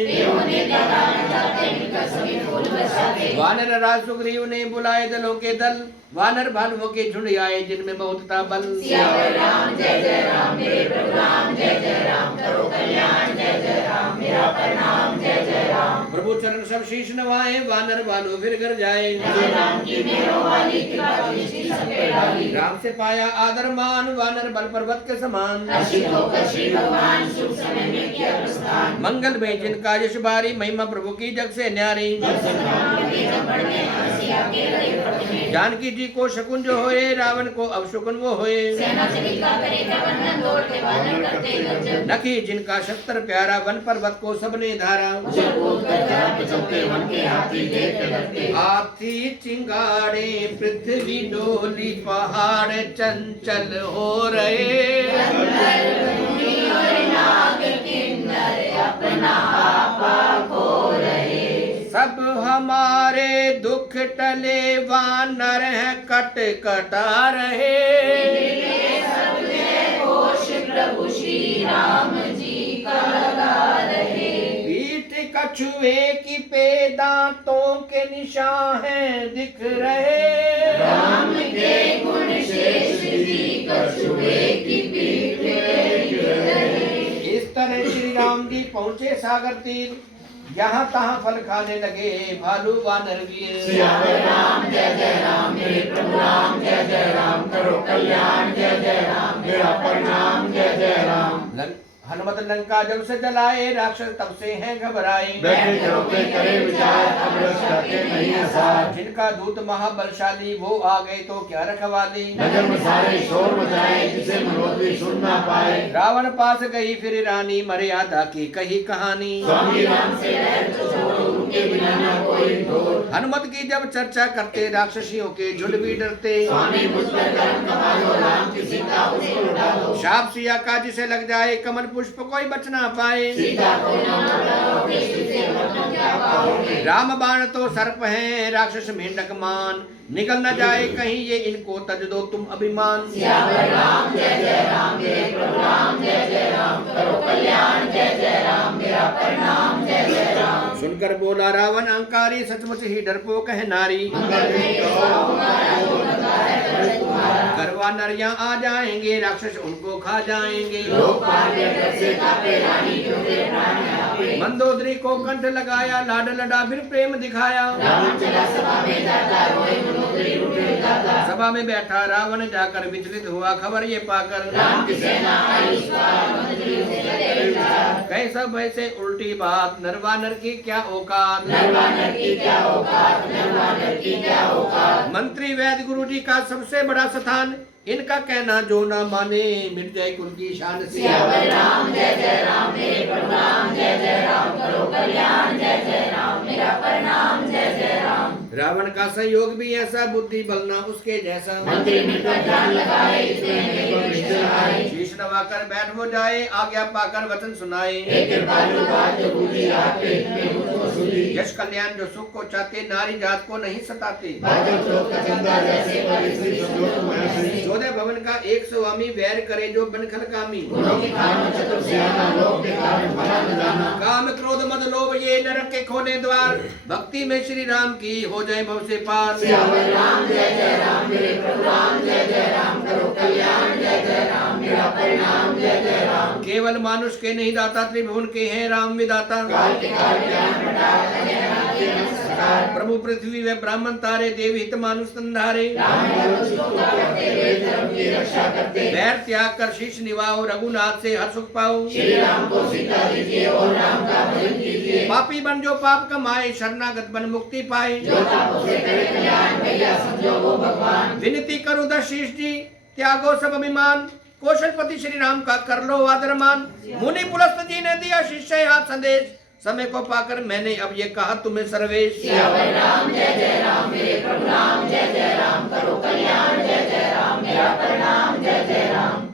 वानर राज सुग्रीव ने बुलाए दलों के दल। वानर भालुओं के झुंड आए जिनमें बहुत था बल। सियावर राम जय जय राम मेरे प्रभु राम जय जय राम करो कल्याण जय जय राम मेरा प्रणाम जय जय राम। प्रभु चरण सब शीश नवाए वानर भालू फिर घर जाए। राम की मेरों वाली कृपा दृष्टि सब पे डाली। राम से पाया आदर मान वानर बल पर्वत के समान। हर्षित होकर श्री भगवान शुभ समय में किया प्रस्थान। मंगल में जिनका यश बारी महिमा प्रभु की जग से न्यारी। जानकी जी को शकुन जो होए रावण को अब शकुन वो होए। सेना चलित का करे प्रबंधन दौड़ते वानर करते गजब। नखी जिनका शस्त्र प्यारा वन पर्वत को सबने धारा। जब कूद कर जरा पे चलते वन के हाथी देख कर डरते। हाथी चिंगाड़े पृथ्वी डोली पहाड़ चंचल हो रहे। मुनि और नाग किन्नर अपना आपा खो रहे। सब हमारे दुख टले वानर हैं कट कटा रहे। सब जय घोष प्रभु श्री राम जी का लगा रहे। पीठ कछुए की पे दांतों के निशान हैं दिख रहे। राम के गुण शेष जी कछुए की पीठ दिख रहे। इस तरह श्री राम जी पहुँचे सागर तीर। यहाँ तहाँ फल खाने लगे भालू वानर वीर। सियावर राम जय जय राम मेरे प्रभु राम जय जय राम करो कल्याण जय जय राम मेरा प्रणाम जय जय राम। हनुमत लंका जब से जलाए राक्षस तब से हैं घबराए। बैठे जरोगे करे विचार अब रस करके नहीं आसार। जिनका दूत महाबलशाली वो आ गए तो क्या रखवाली। नगर में सारे शोर मचाए जिसे मनोती सुन ना पाए। रावण पास गई फिर रानी मर्यादा की कही कहानी। स्वामी राम से लहर तो छोड़ो उनके बिना ना कोई ढोल। हनुमत की जब चर्चा करते राक्षसियों के झुंड भी डरते। स्वामी मुझ पर कर्म कमा लो राम की सीता उसको लुटा दो। शाप सिया का जिसे लग जाए कमल पुष्प कोई बच ना पाए। सीता को न मारो दृष्टि से वरना क्या पाओगे। राम बाण तो सर्प है राक्षस मेंढक मान, निकल न जाए कहीं ये इनको तज दो तुम अभिमान। सियावर राम जय जय राम मेरे प्रभु राम जय जय राम, करो कल्याण जय जय राम, मेरा प्रणाम जय जय राम। सुनकर बोला रावण अहंकारी, सचमुच ही डरपोक है नारी। गरवा नरियां आ जाएंगे, राक्षस उनको खा जाएंगे। मंदोदरी को कंठ लगाया, लाड लड़ा फिर प्रेम दिखाया। सभा में बैठा रावण जाकर विचलित हुआ खबर ये पाकर। कैसा वैसे उल्टी बात, नरवानर की क्या औकात। मंत्री वैद्य गुरु जी का सबसे बड़ा स्थान, इनका कहना जो ना माने मिट जाए कुल की शान। सियावर राम जय जय राम मेरे प्रभु राम जय जय राम, करो कल्याण जय जय राम, मेरा प्रणाम जय जय राम। रावण का संयोग भी ऐसा, बुद्धि बलना उसके जैसा। मंत्री मिलकर ध्यान लगाए, इसने मेरे को निश्चय आए। शीश नवाकर बैठ वो जाए, आज्ञा पाकर वचन सुनाए। एक कृपालु बात जो बूझी आपके, मैं मुझको सुनी। यश कल्याण जो सुख को चाहते, नारी जात को नहीं सताते। बादल चौक का चंदा जैसे परिश्री संजोग महसी। 14 भवन का एक स्वामी, वैर करे जो बनखल कामी। गुणों की खान चतुर सियाना, लोक के कारण भला न जाना। काम क्रोध मद लोभ ये नरक के खोले द्वार, भक्ति में श्री राम की हो जाए भव से पार। सियावर राम जय जय राम मेरे प्रभु राम जय जय राम, करो कल्याण जय जय राम, मेरा परिणाम जय जय राम। केवल मानुष के नहीं दाता, त्रिभुवन के हैं राम विदाता। काल के काल ज्ञान प्रदाता, अजय के नमस्कार। प्रभु पृथ्वी व ब्राह्मण तारे, देव हित मानुष संधारे। राम करते हुए धर्म की रक्षा करते। वैर त्याग कर शीश निवाओ, रघुनाथ से हर सुख पाओ। श्री राम को सीता दीजिए और राम का भजन कीजिए। पापी बन जो पाप कमाए, शरणागत बन मुक्ति पाए। जो तापों से करे कल्याण, भैया समझो वो भगवान। विनती करूं दशीष जी, त्यागो सब अभिमान। कौशलपति श्री राम का कर लो आदर मान। मुनि पुलस्त जी ने दिया शिष्य हाथ संदेश, समय को पाकर मैंने अब ये कहा तुम्हें सर्वेश। सियावर राम जय जय राम मेरे प्रभु राम जय जय राम, करो कल्याण जय जय राम, मेरा प्रणाम जय जय राम।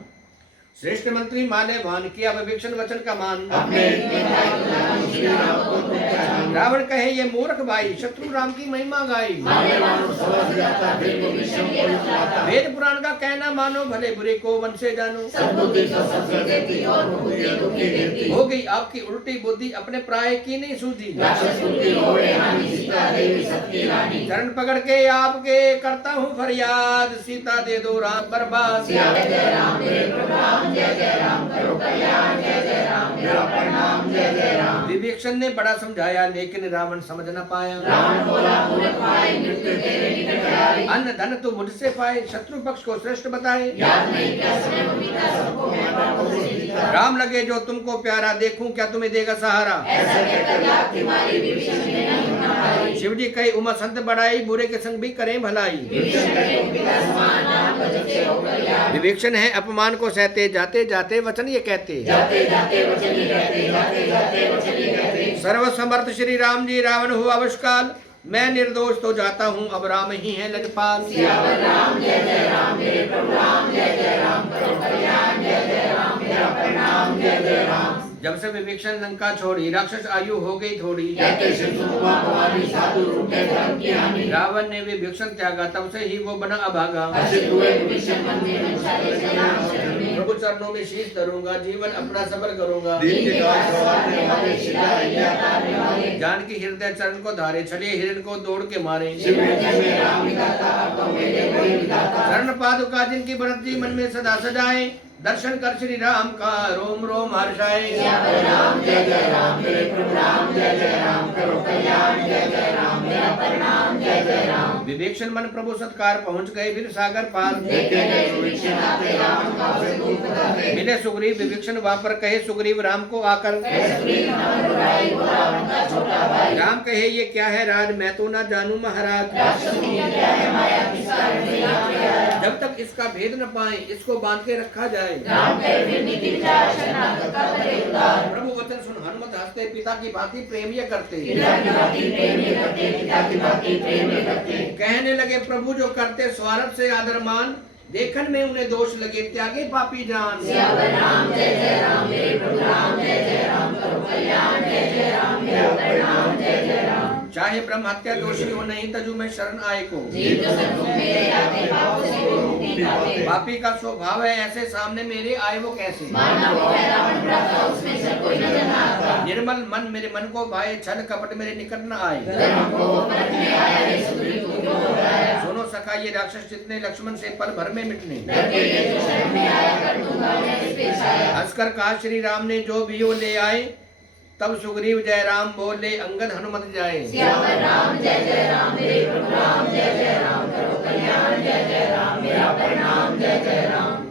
श्रेष्ठ मंत्री माने वान किया विभीषण वचन का मान। अपने श्री राम को तुम पहचान। रावण कहे ये मूर्ख भाई, शत्रु राम की महिमा गाई। माने मानो समझ जाता, फिर वो विषम को लाता। वेद पुराण का कहना मानो, भले बुरे को मन से जानो। सद्बुद्धि तो सबसे देती और बुद्धि दुखी देती। हो गई आपकी उल्टी बुद्धि, अपने प्राय की नहीं सूझी। राक्षस कुल होए हानि, सीता देवी सबकी रानी। चरण पकड़ के आपके करता हूँ फरियाद, सीता दे दो राम बर्बाद। सियावर जय राम मेरे प्रभु राम जय जय राम, करो कल्याण जय जय राम, मेरा प्रणाम जय जय राम। विभीषण ने बड़ा समझाया, लेकिन रावण समझ न पाया। रावण बोला मूर्ख भाई, मृत्यु तेरे निकट आई। अन्न धन तो मुझसे पाए, शत्रु पक्ष को श्रेष्ठ बताए। याद नहीं क्या समय को बीता, सबको मैं बातों से जीता। राम लगे जो तुमको प्यारा, देखूं क्या तुम्हें देगा सहारा। ऐसा कहकर लाख की मारी, विभीषण ने नहीं हिम्मत हारी। शिव जी कहे उमा संत बढ़ाई, बुरे के संग भी करें भलाई। विभीषण कहे पिता समान, राम भजन से हो कल्याण। विभीषण है अपमान को सहते, जाते जाते वचन ये कहते। जाते जाते वचन ही कहते, जाते जाते वचन ही कहते। सर्व समर्थ श्री राम जी, रावण हुआ अवशकाल। मैं निर्दोष तो जाता हूँ, अब राम ही है लजपाल। सियावर राम जय जय राम मेरे प्रभु राम जय जय राम, करो कल्याण जय जय राम, मेरा प्रणाम जय जय राम। जब से विभीषण लंका छोड़ी, राक्षस आयु हो गई थोड़ी। कहते सिंधु भवानी, साधु रूठे धर्म की हानि। रावण ने विभीषण त्यागा, तब से ही वो बना अभागा। हर्षित हुए विभीषण मन में, मंशा ले चला वचन में। प्रभु चरणों में शीश धरूंगा, जीवन अपना सफल करूंगा। दीन के दास सवारने वाले, शिला अय्या तारने वाले। जानकी हृदय चरण को धारे, छड़े हिरण को दौड़ के मारे। शिव हृदय में राम विधाता, आपको मेरे बड़े विधाता। चरण पादुका जिनकी भरत जी मन में सदा सजाए, दर्शन कर श्री राम का रोम रोम हर्षाए। सियावर राम जय जय राम मेरे प्रभु राम जय जय राम, करो कल्याण जय जय राम, मेरा प्रणाम जय जय राम। विभीषण मन प्रभु सत्कार, पहुँच गए फिर सागर पार। देखते गए विभीषण आते, रावण का से दूर कराते। मिले सुग्रीव विभीषण वहाँ पर, कहे सुग्रीव राम को आकर। सुग्रीव नाम बुराई, वो रावण का छोटा भाई। राम कहे ये क्या है राज, मैं तो ना जानू महाराज। राक्षस की ये क्या है माया, किस कारण से यहाँ पे आया। जब तक इसका भेद न पाए, इसको बांध के रखा जाए। राम कहे फिर नीति विचार, शरणागत का करे उद्धार। प्रभु वचन सुन हनुमत हंसते, पिता की भांति प्रेम ये करते। पिता की भांति प्रेम ये करते, पिता की भांति प्रेम ये करते। कहने लगे प्रभु जो करते स्वार्थ से आदर मान, देखन में उन्हें दोष लगे, त्यागे पापी जान। सियावर राम जय जय राम, मेरे प्रभु राम जय जय राम, करो कल्याण जय जय राम, मेरा प्रणाम जय जय राम। चाहे ब्रह्म हत्या दोषी हो, नहीं तजु में शरण आए को। जीव जो सन्मुख मेरे आते, पापों से वो मुक्ति पावे। पापी का स्वभाव है ऐसे, सामने मेरे आए वो कैसे। माना वो है रावण भ्राता, उसमें सब कोई नजर न आता। निर्मल मन मेरे मन को भाए, छल कपट मेरे निकट न आए। धर्म को वो परखने आया, रे सुग्रीव तू क्यों घबराया। सुनो सखा ये राक्षस जितने, लक्ष्मण से पल भर में मिटने। डर के ये जो शरण में आया, कर दूंगा उन्हें इस पे छाया। हंसकर कहा श्री राम ने, जो भी वो ले आए। तब सुग्रीव जय राम बोले, अंगद हनुमत जाए। सियावर राम जय जय राम, मेरे प्रभु राम जय जय राम, करो कल्याण जय जय राम, मेरा प्रणाम जय जय राम।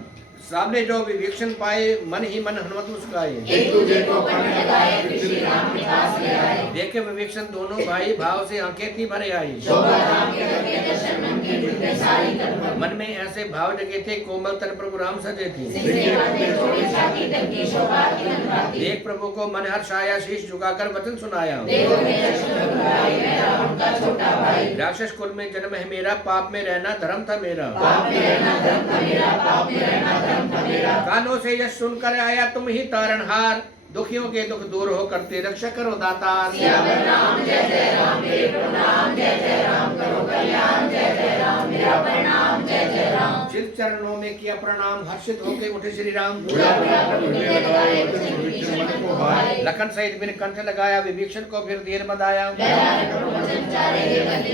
सामने जो विभीषण पाए, मन ही मन हनुमत मुस्काए। एक दूजे को पढ़ने लगाए, फिर श्री राम के पास ले आए। देखे विभीषण दोनों भाई, भाव से आंखें थी भरे आई। शोभा राम के लगे दर्शन, मन की टूटे सारी कल्पना। मन में ऐसे भाव जगे थे, कोमल तन प्रभु राम सजे थे। सिंह से बातें छोड़ी, छाती तक की शोभा की मनभाती। देख प्रभु को मन हर्ष आया, शीश झुकाकर वचन सुनाया। देखो मेरा शत्रु भाई, मैं रावण का छोटा भाई। राक्षस कुल में जन्म है मेरा, पाप में रहना धर्म था मेरा। पाप में रहना धर्म था मेरा, पाप में रहना धर्म था मेरा। कानों से यश सुनकर आया तुम ही तारणहार, दुखियों के दुख दूर हो करते रक्षा करो दातार। सियावर राम जय जय राम, मेरे प्रभु राम जय जय राम, करो कल्याण जय जय राम, मेरा प्रणाम जय जय राम। शिव चरणों में किया प्रणाम, हर्षित होके उठे श्री राम। बुला बुला प्रभु ने लगाए, वचन विभीषण मन को भाए। लखन सहित फिर कंठ लगाया, विभीषण को फिर धीर बंधाया। बहराए प्रभु वचन चारे, हे बंदी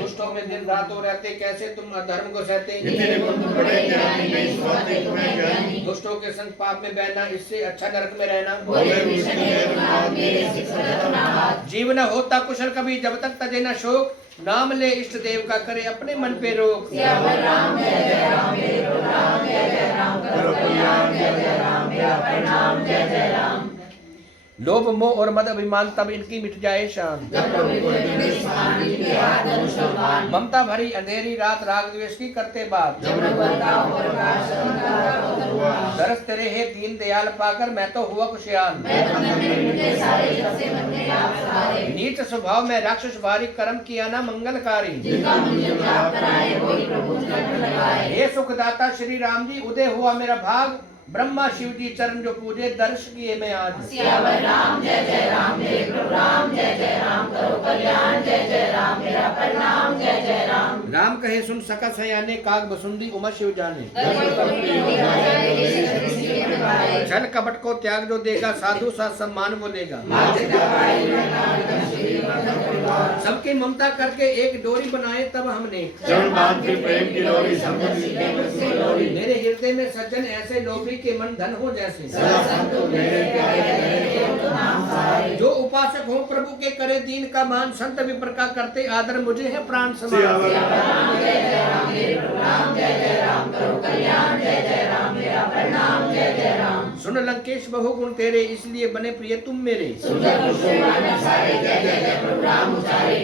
दुष्टों में दिन रात हो रहते, कैसे तुम अधर्म को सहते। दुष्टों के संग पाप में बहना, इससे अच्छा नरक में रहना। बोले विभीषण हे रघुनाथ, मेरे सिख सदत ना हाथ। जीवन होता कुशल कभी, जब तक तजे न शोक। नाम ले इष्ट देव का, करे अपने मन पे रोक। सियावर राम जय जय राम, मेरे प्रभु राम जय जय राम, करो कल्याण जय जय राम, मेरा प्रणाम जय जय राम। लोभ मोह और मद अभिमान, तब इनकी मिट जाए शान। जब प्रभु को निर्देश मान, इनके हाथ धनुष तलवार। ममता भरी अंधेरी रात, राग द्वेष की करते बात। जब रघुवर का हो प्रकाश, संतान का हो तरुआर। दरस तेरे है दीन दयाल, पाकर मैं तो हुआ खुशहाल। मैं बंधन में मिटे सारे, जब से मन में आप सहारे। नीच स्वभाव में राक्षस भारी, कर्म किया ना मंगलकारी। जिनका मंजिल प्राप्त कराए, वही प्रभु चरण लगाए। हे सुखदाता श्री राम जी, उदय हुआ मेरा भाग। ब्रह्मा शिव जी चरण जो पूजे, दर्श किए मैं आज। सियावर राम जय जय राम, मेरे प्रभु राम जय जय राम, करो कल्याण जय जय राम, मेरा प्रणाम जय जय राम। राम कहे सुन सका सयाने, काग बसुंदी उमा शिव जाने। छल कपट को त्याग जो देगा, साधु सा सम्मान वो लेगा। सबकी ममता करके एक डोरी बनाए, तब हमने प्रेम की डोरी, मेरे हृदय में सज्जन ऐसे लोभी के मन धन हो जैसे। जो उपासक हो प्रभु के करे दीन का मान, संत विप्र का करते आदर, मुझे है प्राण समान। सुन लंकेश बहु गुण तेरे, इसलिए बने प्रिय तुम मेरे।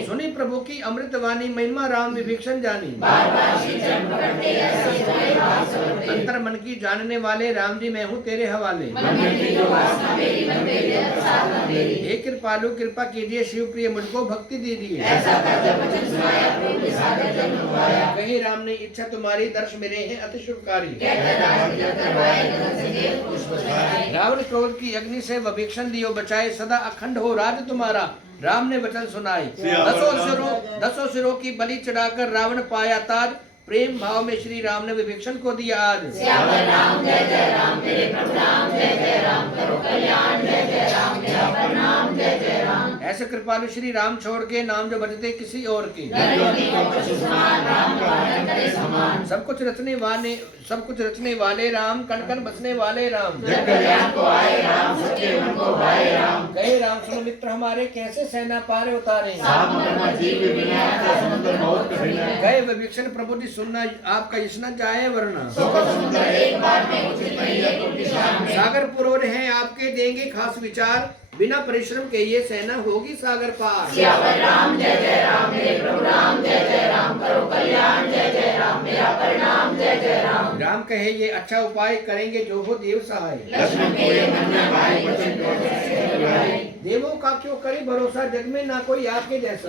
सुनी प्रभु की अमृत वाणी, महिमा राम विभीषण जानी। अंतर मन की जानने वाले, राम जी मैं हूँ तेरे हवाले। हे कृपालु कृपा कीजिए, शिव प्रिय मुझको भक्ति दीजिए। कहीं राम ने इच्छा तुम्हारी, दर्श मेरे हैं अति शुभकारी। रावण क्रोध की अग्नि से विभीषण दियो बचाए, सदा अखंड हो राज तुम्हारा। राम ने वचन सुनाए, दसों सिरों की बलि चढ़ाकर रावण पाया ताज। प्रेम भाव में श्री राम ने विभीषण को दिया आज। सियावर राम जय जय राम, मेरे प्रभु राम जय जय राम, करो कल्याण जय जय राम, मेरा प्रणाम जय जय राम। ऐसे कृपालु श्री राम छोड़ के, नाम जो बजते किसी और के। सब कुछ रचने वाले राम, कण कण बसने वाले राम। कहे राम सुनो मित्र हमारे, कैसे सेना पारे उतारे। गए विभीषण प्रभु जी सुनना, आपका यश न जाए वरना। सागर पुरोर है आपके, देंगे खास विचार। बिना परिश्रम के ये सेना होगी सागर पार। सियावर राम जय जय राम, मेरे प्रभु राम जय जय राम, करो कल्याण जय जय राम, मेरा प्रणाम जय जय राम। राम कहे ये अच्छा उपाय, करेंगे जो हो देव सहाय। लक्ष्मण के मन में भाई, वचन देवों का क्यों करी भरोसा, जग में ना कोई आपके जैसा।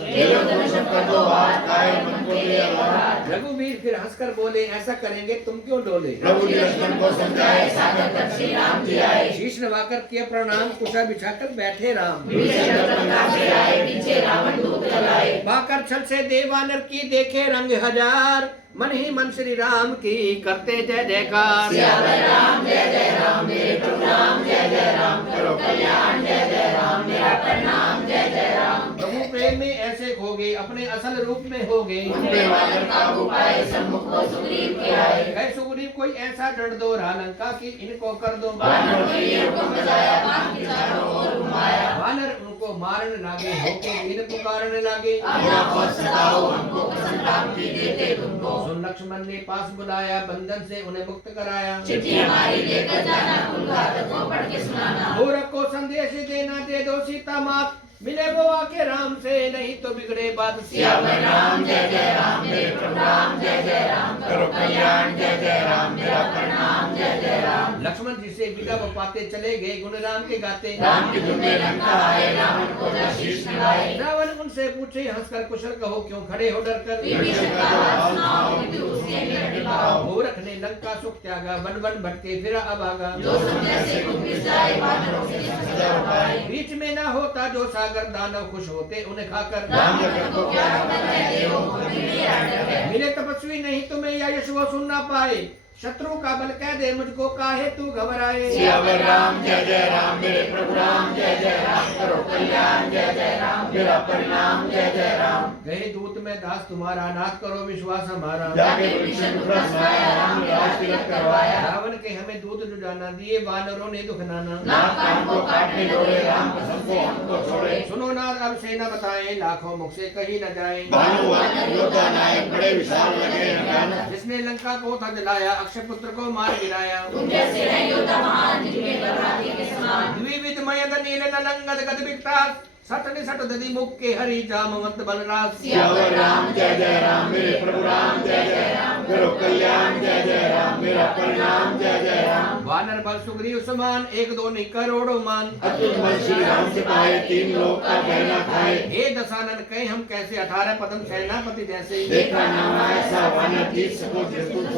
रघुवीर फिर हंसकर बोले, ऐसा करेंगे तुम क्यों डोले। प्रभु ने लक्ष्मण को समझाए, सागर तक श्री राम जी आए। शीश नवाकर किया प्रणाम, कुशा बिछाकर बैठे राम। विभीषण लंका से आए, पीछे रावण दूत लगाए। बाकर छल से देवानर की देखे रंग हजार, मन ही मन श्री राम की करते जय जयकार। सियावर राम जय जय राम, मेरे प्रभु राम जय जय राम, करो कल्याण जय जय राम, मेरा प्रणाम जय जय राम। प्रभु प्रेम में ऐसे खो गए, अपने असल रूप में हो गए। उनपे वानर काबू पाए, सम्मुख को सुग्रीव के आए। गए सुग्रीव कोई ऐसा डंड दो, लंका की इनको कर दो। वानरों ने ये हुक्म बजाया, बाण के चारों ओर घुमाया। वानर उनको मारने लागे, होके वीर पुकारने लागे। अपना और सताओ, हमको संताप की देते तुमको। सुन लक्ष्मण ने पास बुलाया, बंधन से उन्हें मुक्त कराया। चिट्ठी हमारी लेकर जाना, कुल घातकों पढ़ के सुनाना। मूर्ख को संदेश देना, दे दो सीता मात, मिले वो आके राम से, नहीं तो बिगड़े बात। सियावर राम जय जय राम, मेरे प्रभु राम जय जय राम, करो कल्याण जय जय राम, मेरा प्रणाम जय जय राम। लक्ष्मण जी से विदा पाते चले गए, गुण राम के गाते। राम की धुन में लंका आए, रावण को जा शीश नवाए। रावण उनसे पूछे, हंसकर कुशल कहो, क्यों खड़े हो डरकर। विभीषण का हाल सुनाओ, मृत्यु उसके निकट निभाओ। मूर्ख ने लंका सुख त्यागा, वन वन भटके फिरा अभागा। जो समय से खुद पिस जाए, वानरों से सजा पाए। बीच में ना होता जो सागर, दानव खुश होते उन्हें खाकर। राम जगत को क्या खबर है, देवों को भी मेरा डर है। मिले तपस्वी नहीं तुम्हें, या यश वो सुन ना पाए, शत्रु का बल कह दे मुझको, काहे तू घबराए। सियावर राम जय जय राम, मेरे प्रभु राम जय जय राम, करो कल्याण जय जय राम, मेरा प्रणाम जय जय राम। गए दूत में दास तुम्हारा, नाथ करो विश्वास हमारा। जाके विभीषण प्रश्न आया, राम ने राज तिलक करवाया। रावण के हमें दूत जो जाना, दिए वानरों ने दुख नाना। नाक कान को काटने दौड़े, राम कसम को हमको छोड़े। सुनो नाथ अब सेना बताएं, लाखों मुख से कहीं न जाए। भानु वानर योद्धा नायक, बड़े विशाल लगे नगान। जिसने लंका को था जलाया, अक्षय पुत्र को मार गिराया। तुम जैसे हैं योद्धा महान, जिनके बलराती के समान। द्विविध मयद नील नलंगद गद विक्रास, सट निसट दधि मुख के हरि जामवंत बलराज। सियावर राम जय जय राम, मेरे प्रभु राम जय जय राम, करो कल्याण जय जय राम, मेरा प्रणाम जय जय राम। वानर बल सुग्रीव समान, एक दो नहीं करोड़ों मान। अतुल बल श्री राम से पाए, तीन लोक का कहना खाए। हे दशानन कहे हम कैसे, 18 पदम सेनापति जैसे। देखा नाम ऐसा वानर, 30 सको बिल्कुल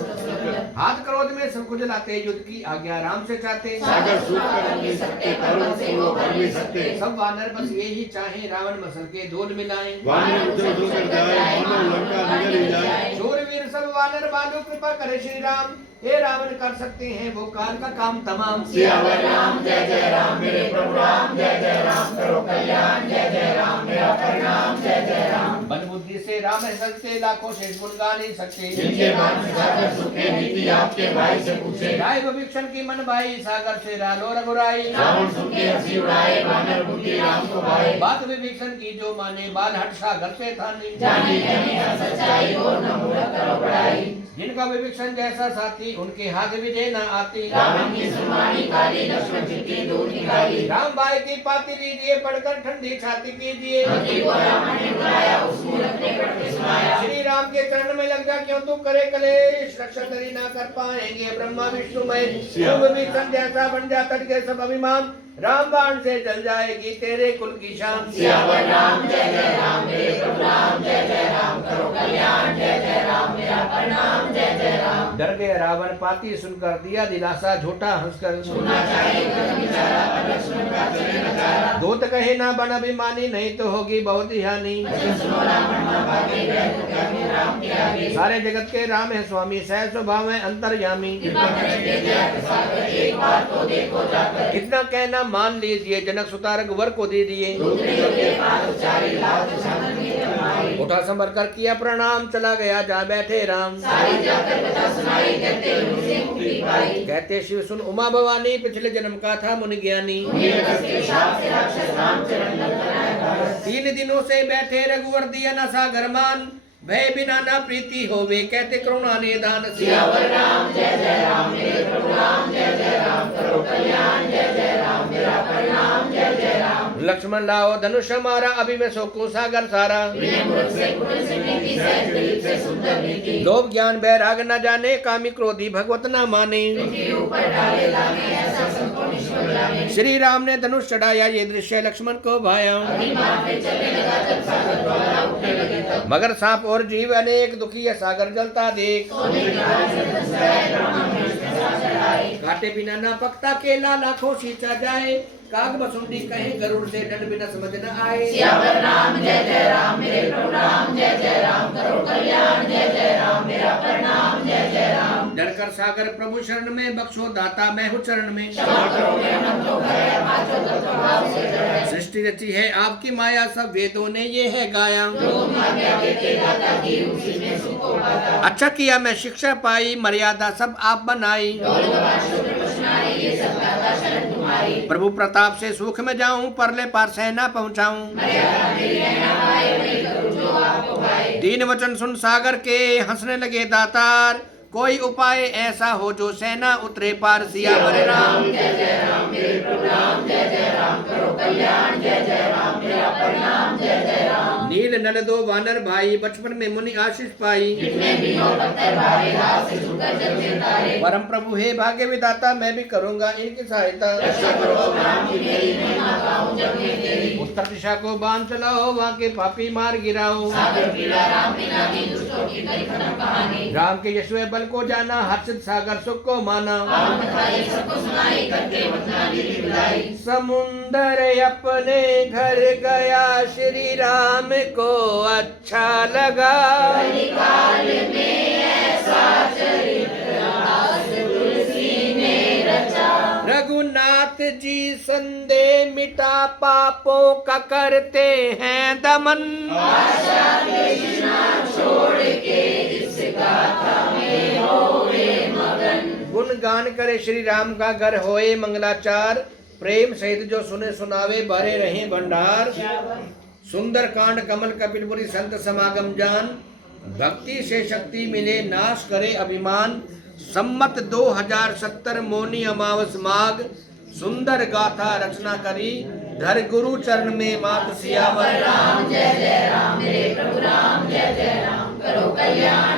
हाथ क्रोध में सब कुछ लाते, युद्ध की आज्ञा राम से चाहते। सागर सूख कर नहीं सकते, करुण से वो भर नहीं सकते। सब वानर बस यही चाहे, रावण मसल के धूल मिलाएं। वानर उधर उधर कर जाए, मानो लंका निगल ही जाए। शूरवीर सब वानर बालू कृपा करे श्री राम, हे रावण कर सकते हैं वो काल का काम तमाम। सियावर राम जय जय राम, मेरे प्रभु राम जय जय राम, करो कल्याण जय जय राम, मेरा प्रणाम जय जय राम। बल बुद्धि से राम है सकते, लाखों शेष गुण गा नहीं सकते। जिनके मान से सागर सुखे, नीति आपके भाई से पूछे। राय विभीषण की मन भाई, सागर से रालो रघुराई। रावण सुन के हंसी उड़ाए, वानर बुद्धि राम को भाए। बात विभीषण की जो माने, बाल हट सागर से थानी। जानी जानी हर सच्चाई, और न मूढ़ करो बड़ाई। जिनका विभीषण जैसा साथी, उनके हाथ विजय न आती। रावण की सुनवानी काली, लक्ष्मण चिट्ठी दूर निकाली। राम भाई की पाती लीजिए, पढ़कर ठंडी छाती कीजिए। मंत्री को रावण ने बुलाया, उस मूर्ख ने पढ़ के सुनाया। श्री राम के चरण में लग जा, क्यों तू करे कलेश, रक्षा तरी ना कर पाएंगे ब्रह्मा विष्णु महेश। तू विभीषण जैसा बन जा, तट के सब अभिमान, राम बाण से जल जाएगी तेरे कुल की शान। सियावर राम जय जय राम, मेरे प्रभु राम जय जय राम, करो कल्याण जय जय राम, मेरा प्रणाम जय जय राम। डर गए रावण पाती सुनकर, दिया दिलासा झूठा हंसकर। सुना चाहे कर विचारा, पर लक्ष्मण का चले नजारा। दूत कहे ना बन अभिमानी, नहीं तो होगी बहुत ही हानि। वचन सुनो रावण ना भागे, गए तो क्या फिर राम के आगे। सारे जगत के राम है स्वामी, सह स्वभाव है अंतर्यामी। कृपा करेंगे जय प्रसाद, एक बार तो देखो जाकर। इतना कहना मान लीजिए, जनक सुता रघुवर को दे दिए। रुद्रियों के पाद उचारी, लाल छाती में जमाई। उठा संभर कर किया प्रणाम, चला गया जा बैठे राम। सारी जाकर कथा सुनाई, कहते उनसे मुक्ति पाई। कहते शिव सुन उमा भवानी, पिछले जन्म का था मुनि ज्ञानी। नीलकंठ के शाप से राक्षस रामचरण लग कराया पारस। 3 दिनों से बैठे रघुवर दिया न सागर मान, भय बिना ना प्रीति होवे, कहते करुणा निधान। सियावर राम जय जय राम, मेरे प्रभु राम जय जय राम, करो कल्याण जय जय राम, मेरा प्रणाम जय जय राम। लक्ष्मण लाओ धनुष हमारा, अभी मैं सोकूं सागर सारा। विनय मूर्ख से कुटिल से नीति, सहज गरीब से सुंदर नीति। लोभ ज्ञान बैराग न जाने, कामी क्रोधी भगवत न माने। पृथ्वी ऊपर डाले लाने, ऐसा संपूर्ण ईश्वर जाने। श्री राम ने धनुष चढ़ाया, ये दृश्य लक्ष्मण को भाया। अग्नि मार्ग पे चलने लगा जब सागर ज्वाला उठने लगी तब। मगर सांप और जीव अनेक, दुखी है सागर जलता देख। सोने की आग से धंसाए, ब्रह्मा मनुष्य में साथ चढ़ाए। घाटे बिना ना पकता केला, लाखों सींचा जाए। काग बसुंडी कहे गरुड़ से, डंड बिना समझ न आए। सियावर राम जय जय राम, मेरे प्रभु राम जय जय राम। करो कल्याण जय जय राम, मेरा प्रणाम जय जय राम। डरकर सागर प्रभु शरण में, बख्शो दाता मैं हूँ चरण में। क्षमा करो मेरा मन जो भय, बाँचो तत्व भाव से जय। सृष्टि रची है आपकी माया, सब वेदों ने ये है गाया। जो तुम आज्ञा देते दाता की, उसी में सुख को पाता। अच्छा किया मैं शिक्षा पाई, मर्यादा सब आप बनाई। दौलत वाश शुक्र कृष्णाई, ये सब गाथा शरण तुम्हारी। प्रभु प्रताप से सुख में जाऊं, परले पार सहना पहुंचाऊं। मर्यादा मेरी रहना पाए, वही करूँ जो आपको भाए। दीन वचन सुन सागर के, हंसने लगे दातार। कोई उपाय ऐसा हो जो सेना उतरे पार। सियावर राम जय जय राम, मेरे प्रभु राम जय जय राम। करो कल्याण जय जय राम, मेरा प्रणाम जय जय राम। नील नल दो वानर भाई, बचपन में मुनि आशीष पाई। कितने भी हो पत्थर भारे, हाथ से छूकर जब में तारे। परम प्रभु हे भाग्य विधाता, मैं भी करूंगा इनकी सहायता। रक्षा करो राम की मेरी, महिमा गाऊं जग में तेरी। उत्तर दिशा को बांध चलाओ, वहाँ के पापी मार गिराओ। सागर पीला राम बिना दी, दुष्टों की करी खत्म कहानी। राम के यशवे बल को जाना, हर्षित सागर सुख को माना। राम कथा ये सबको सुनाई, करके वंदना विधि बुलाई। समुंदर अपने घर गया, श्री राम को अच्छा लगा। कलिकाल में ऐसा चरित्र दास तुलसी ने रचा। रघुनाथ जी संदेह मिटा, पापों का करते हैं दमन। आशा तृष्णा छोड़ के इस गाथा में होए मगन। गुणगान करे श्री राम का घर होए मंगलाचार। प्रेम सहित जो सुने सुनावे, भरे रहे भंडार। सुंदर कांड कमल कपिलपुरी संत समागम जान। भक्ति से शक्ति मिले, नाश करे अभिमान। सम्मत 2070 मौनी अमावस माघ। सुंदर गाथा रचना करी, धर गुरु चरण में मात। सियावर राम जय जय राम, मेरे प्रभु राम जय जय राम। करो कल्याण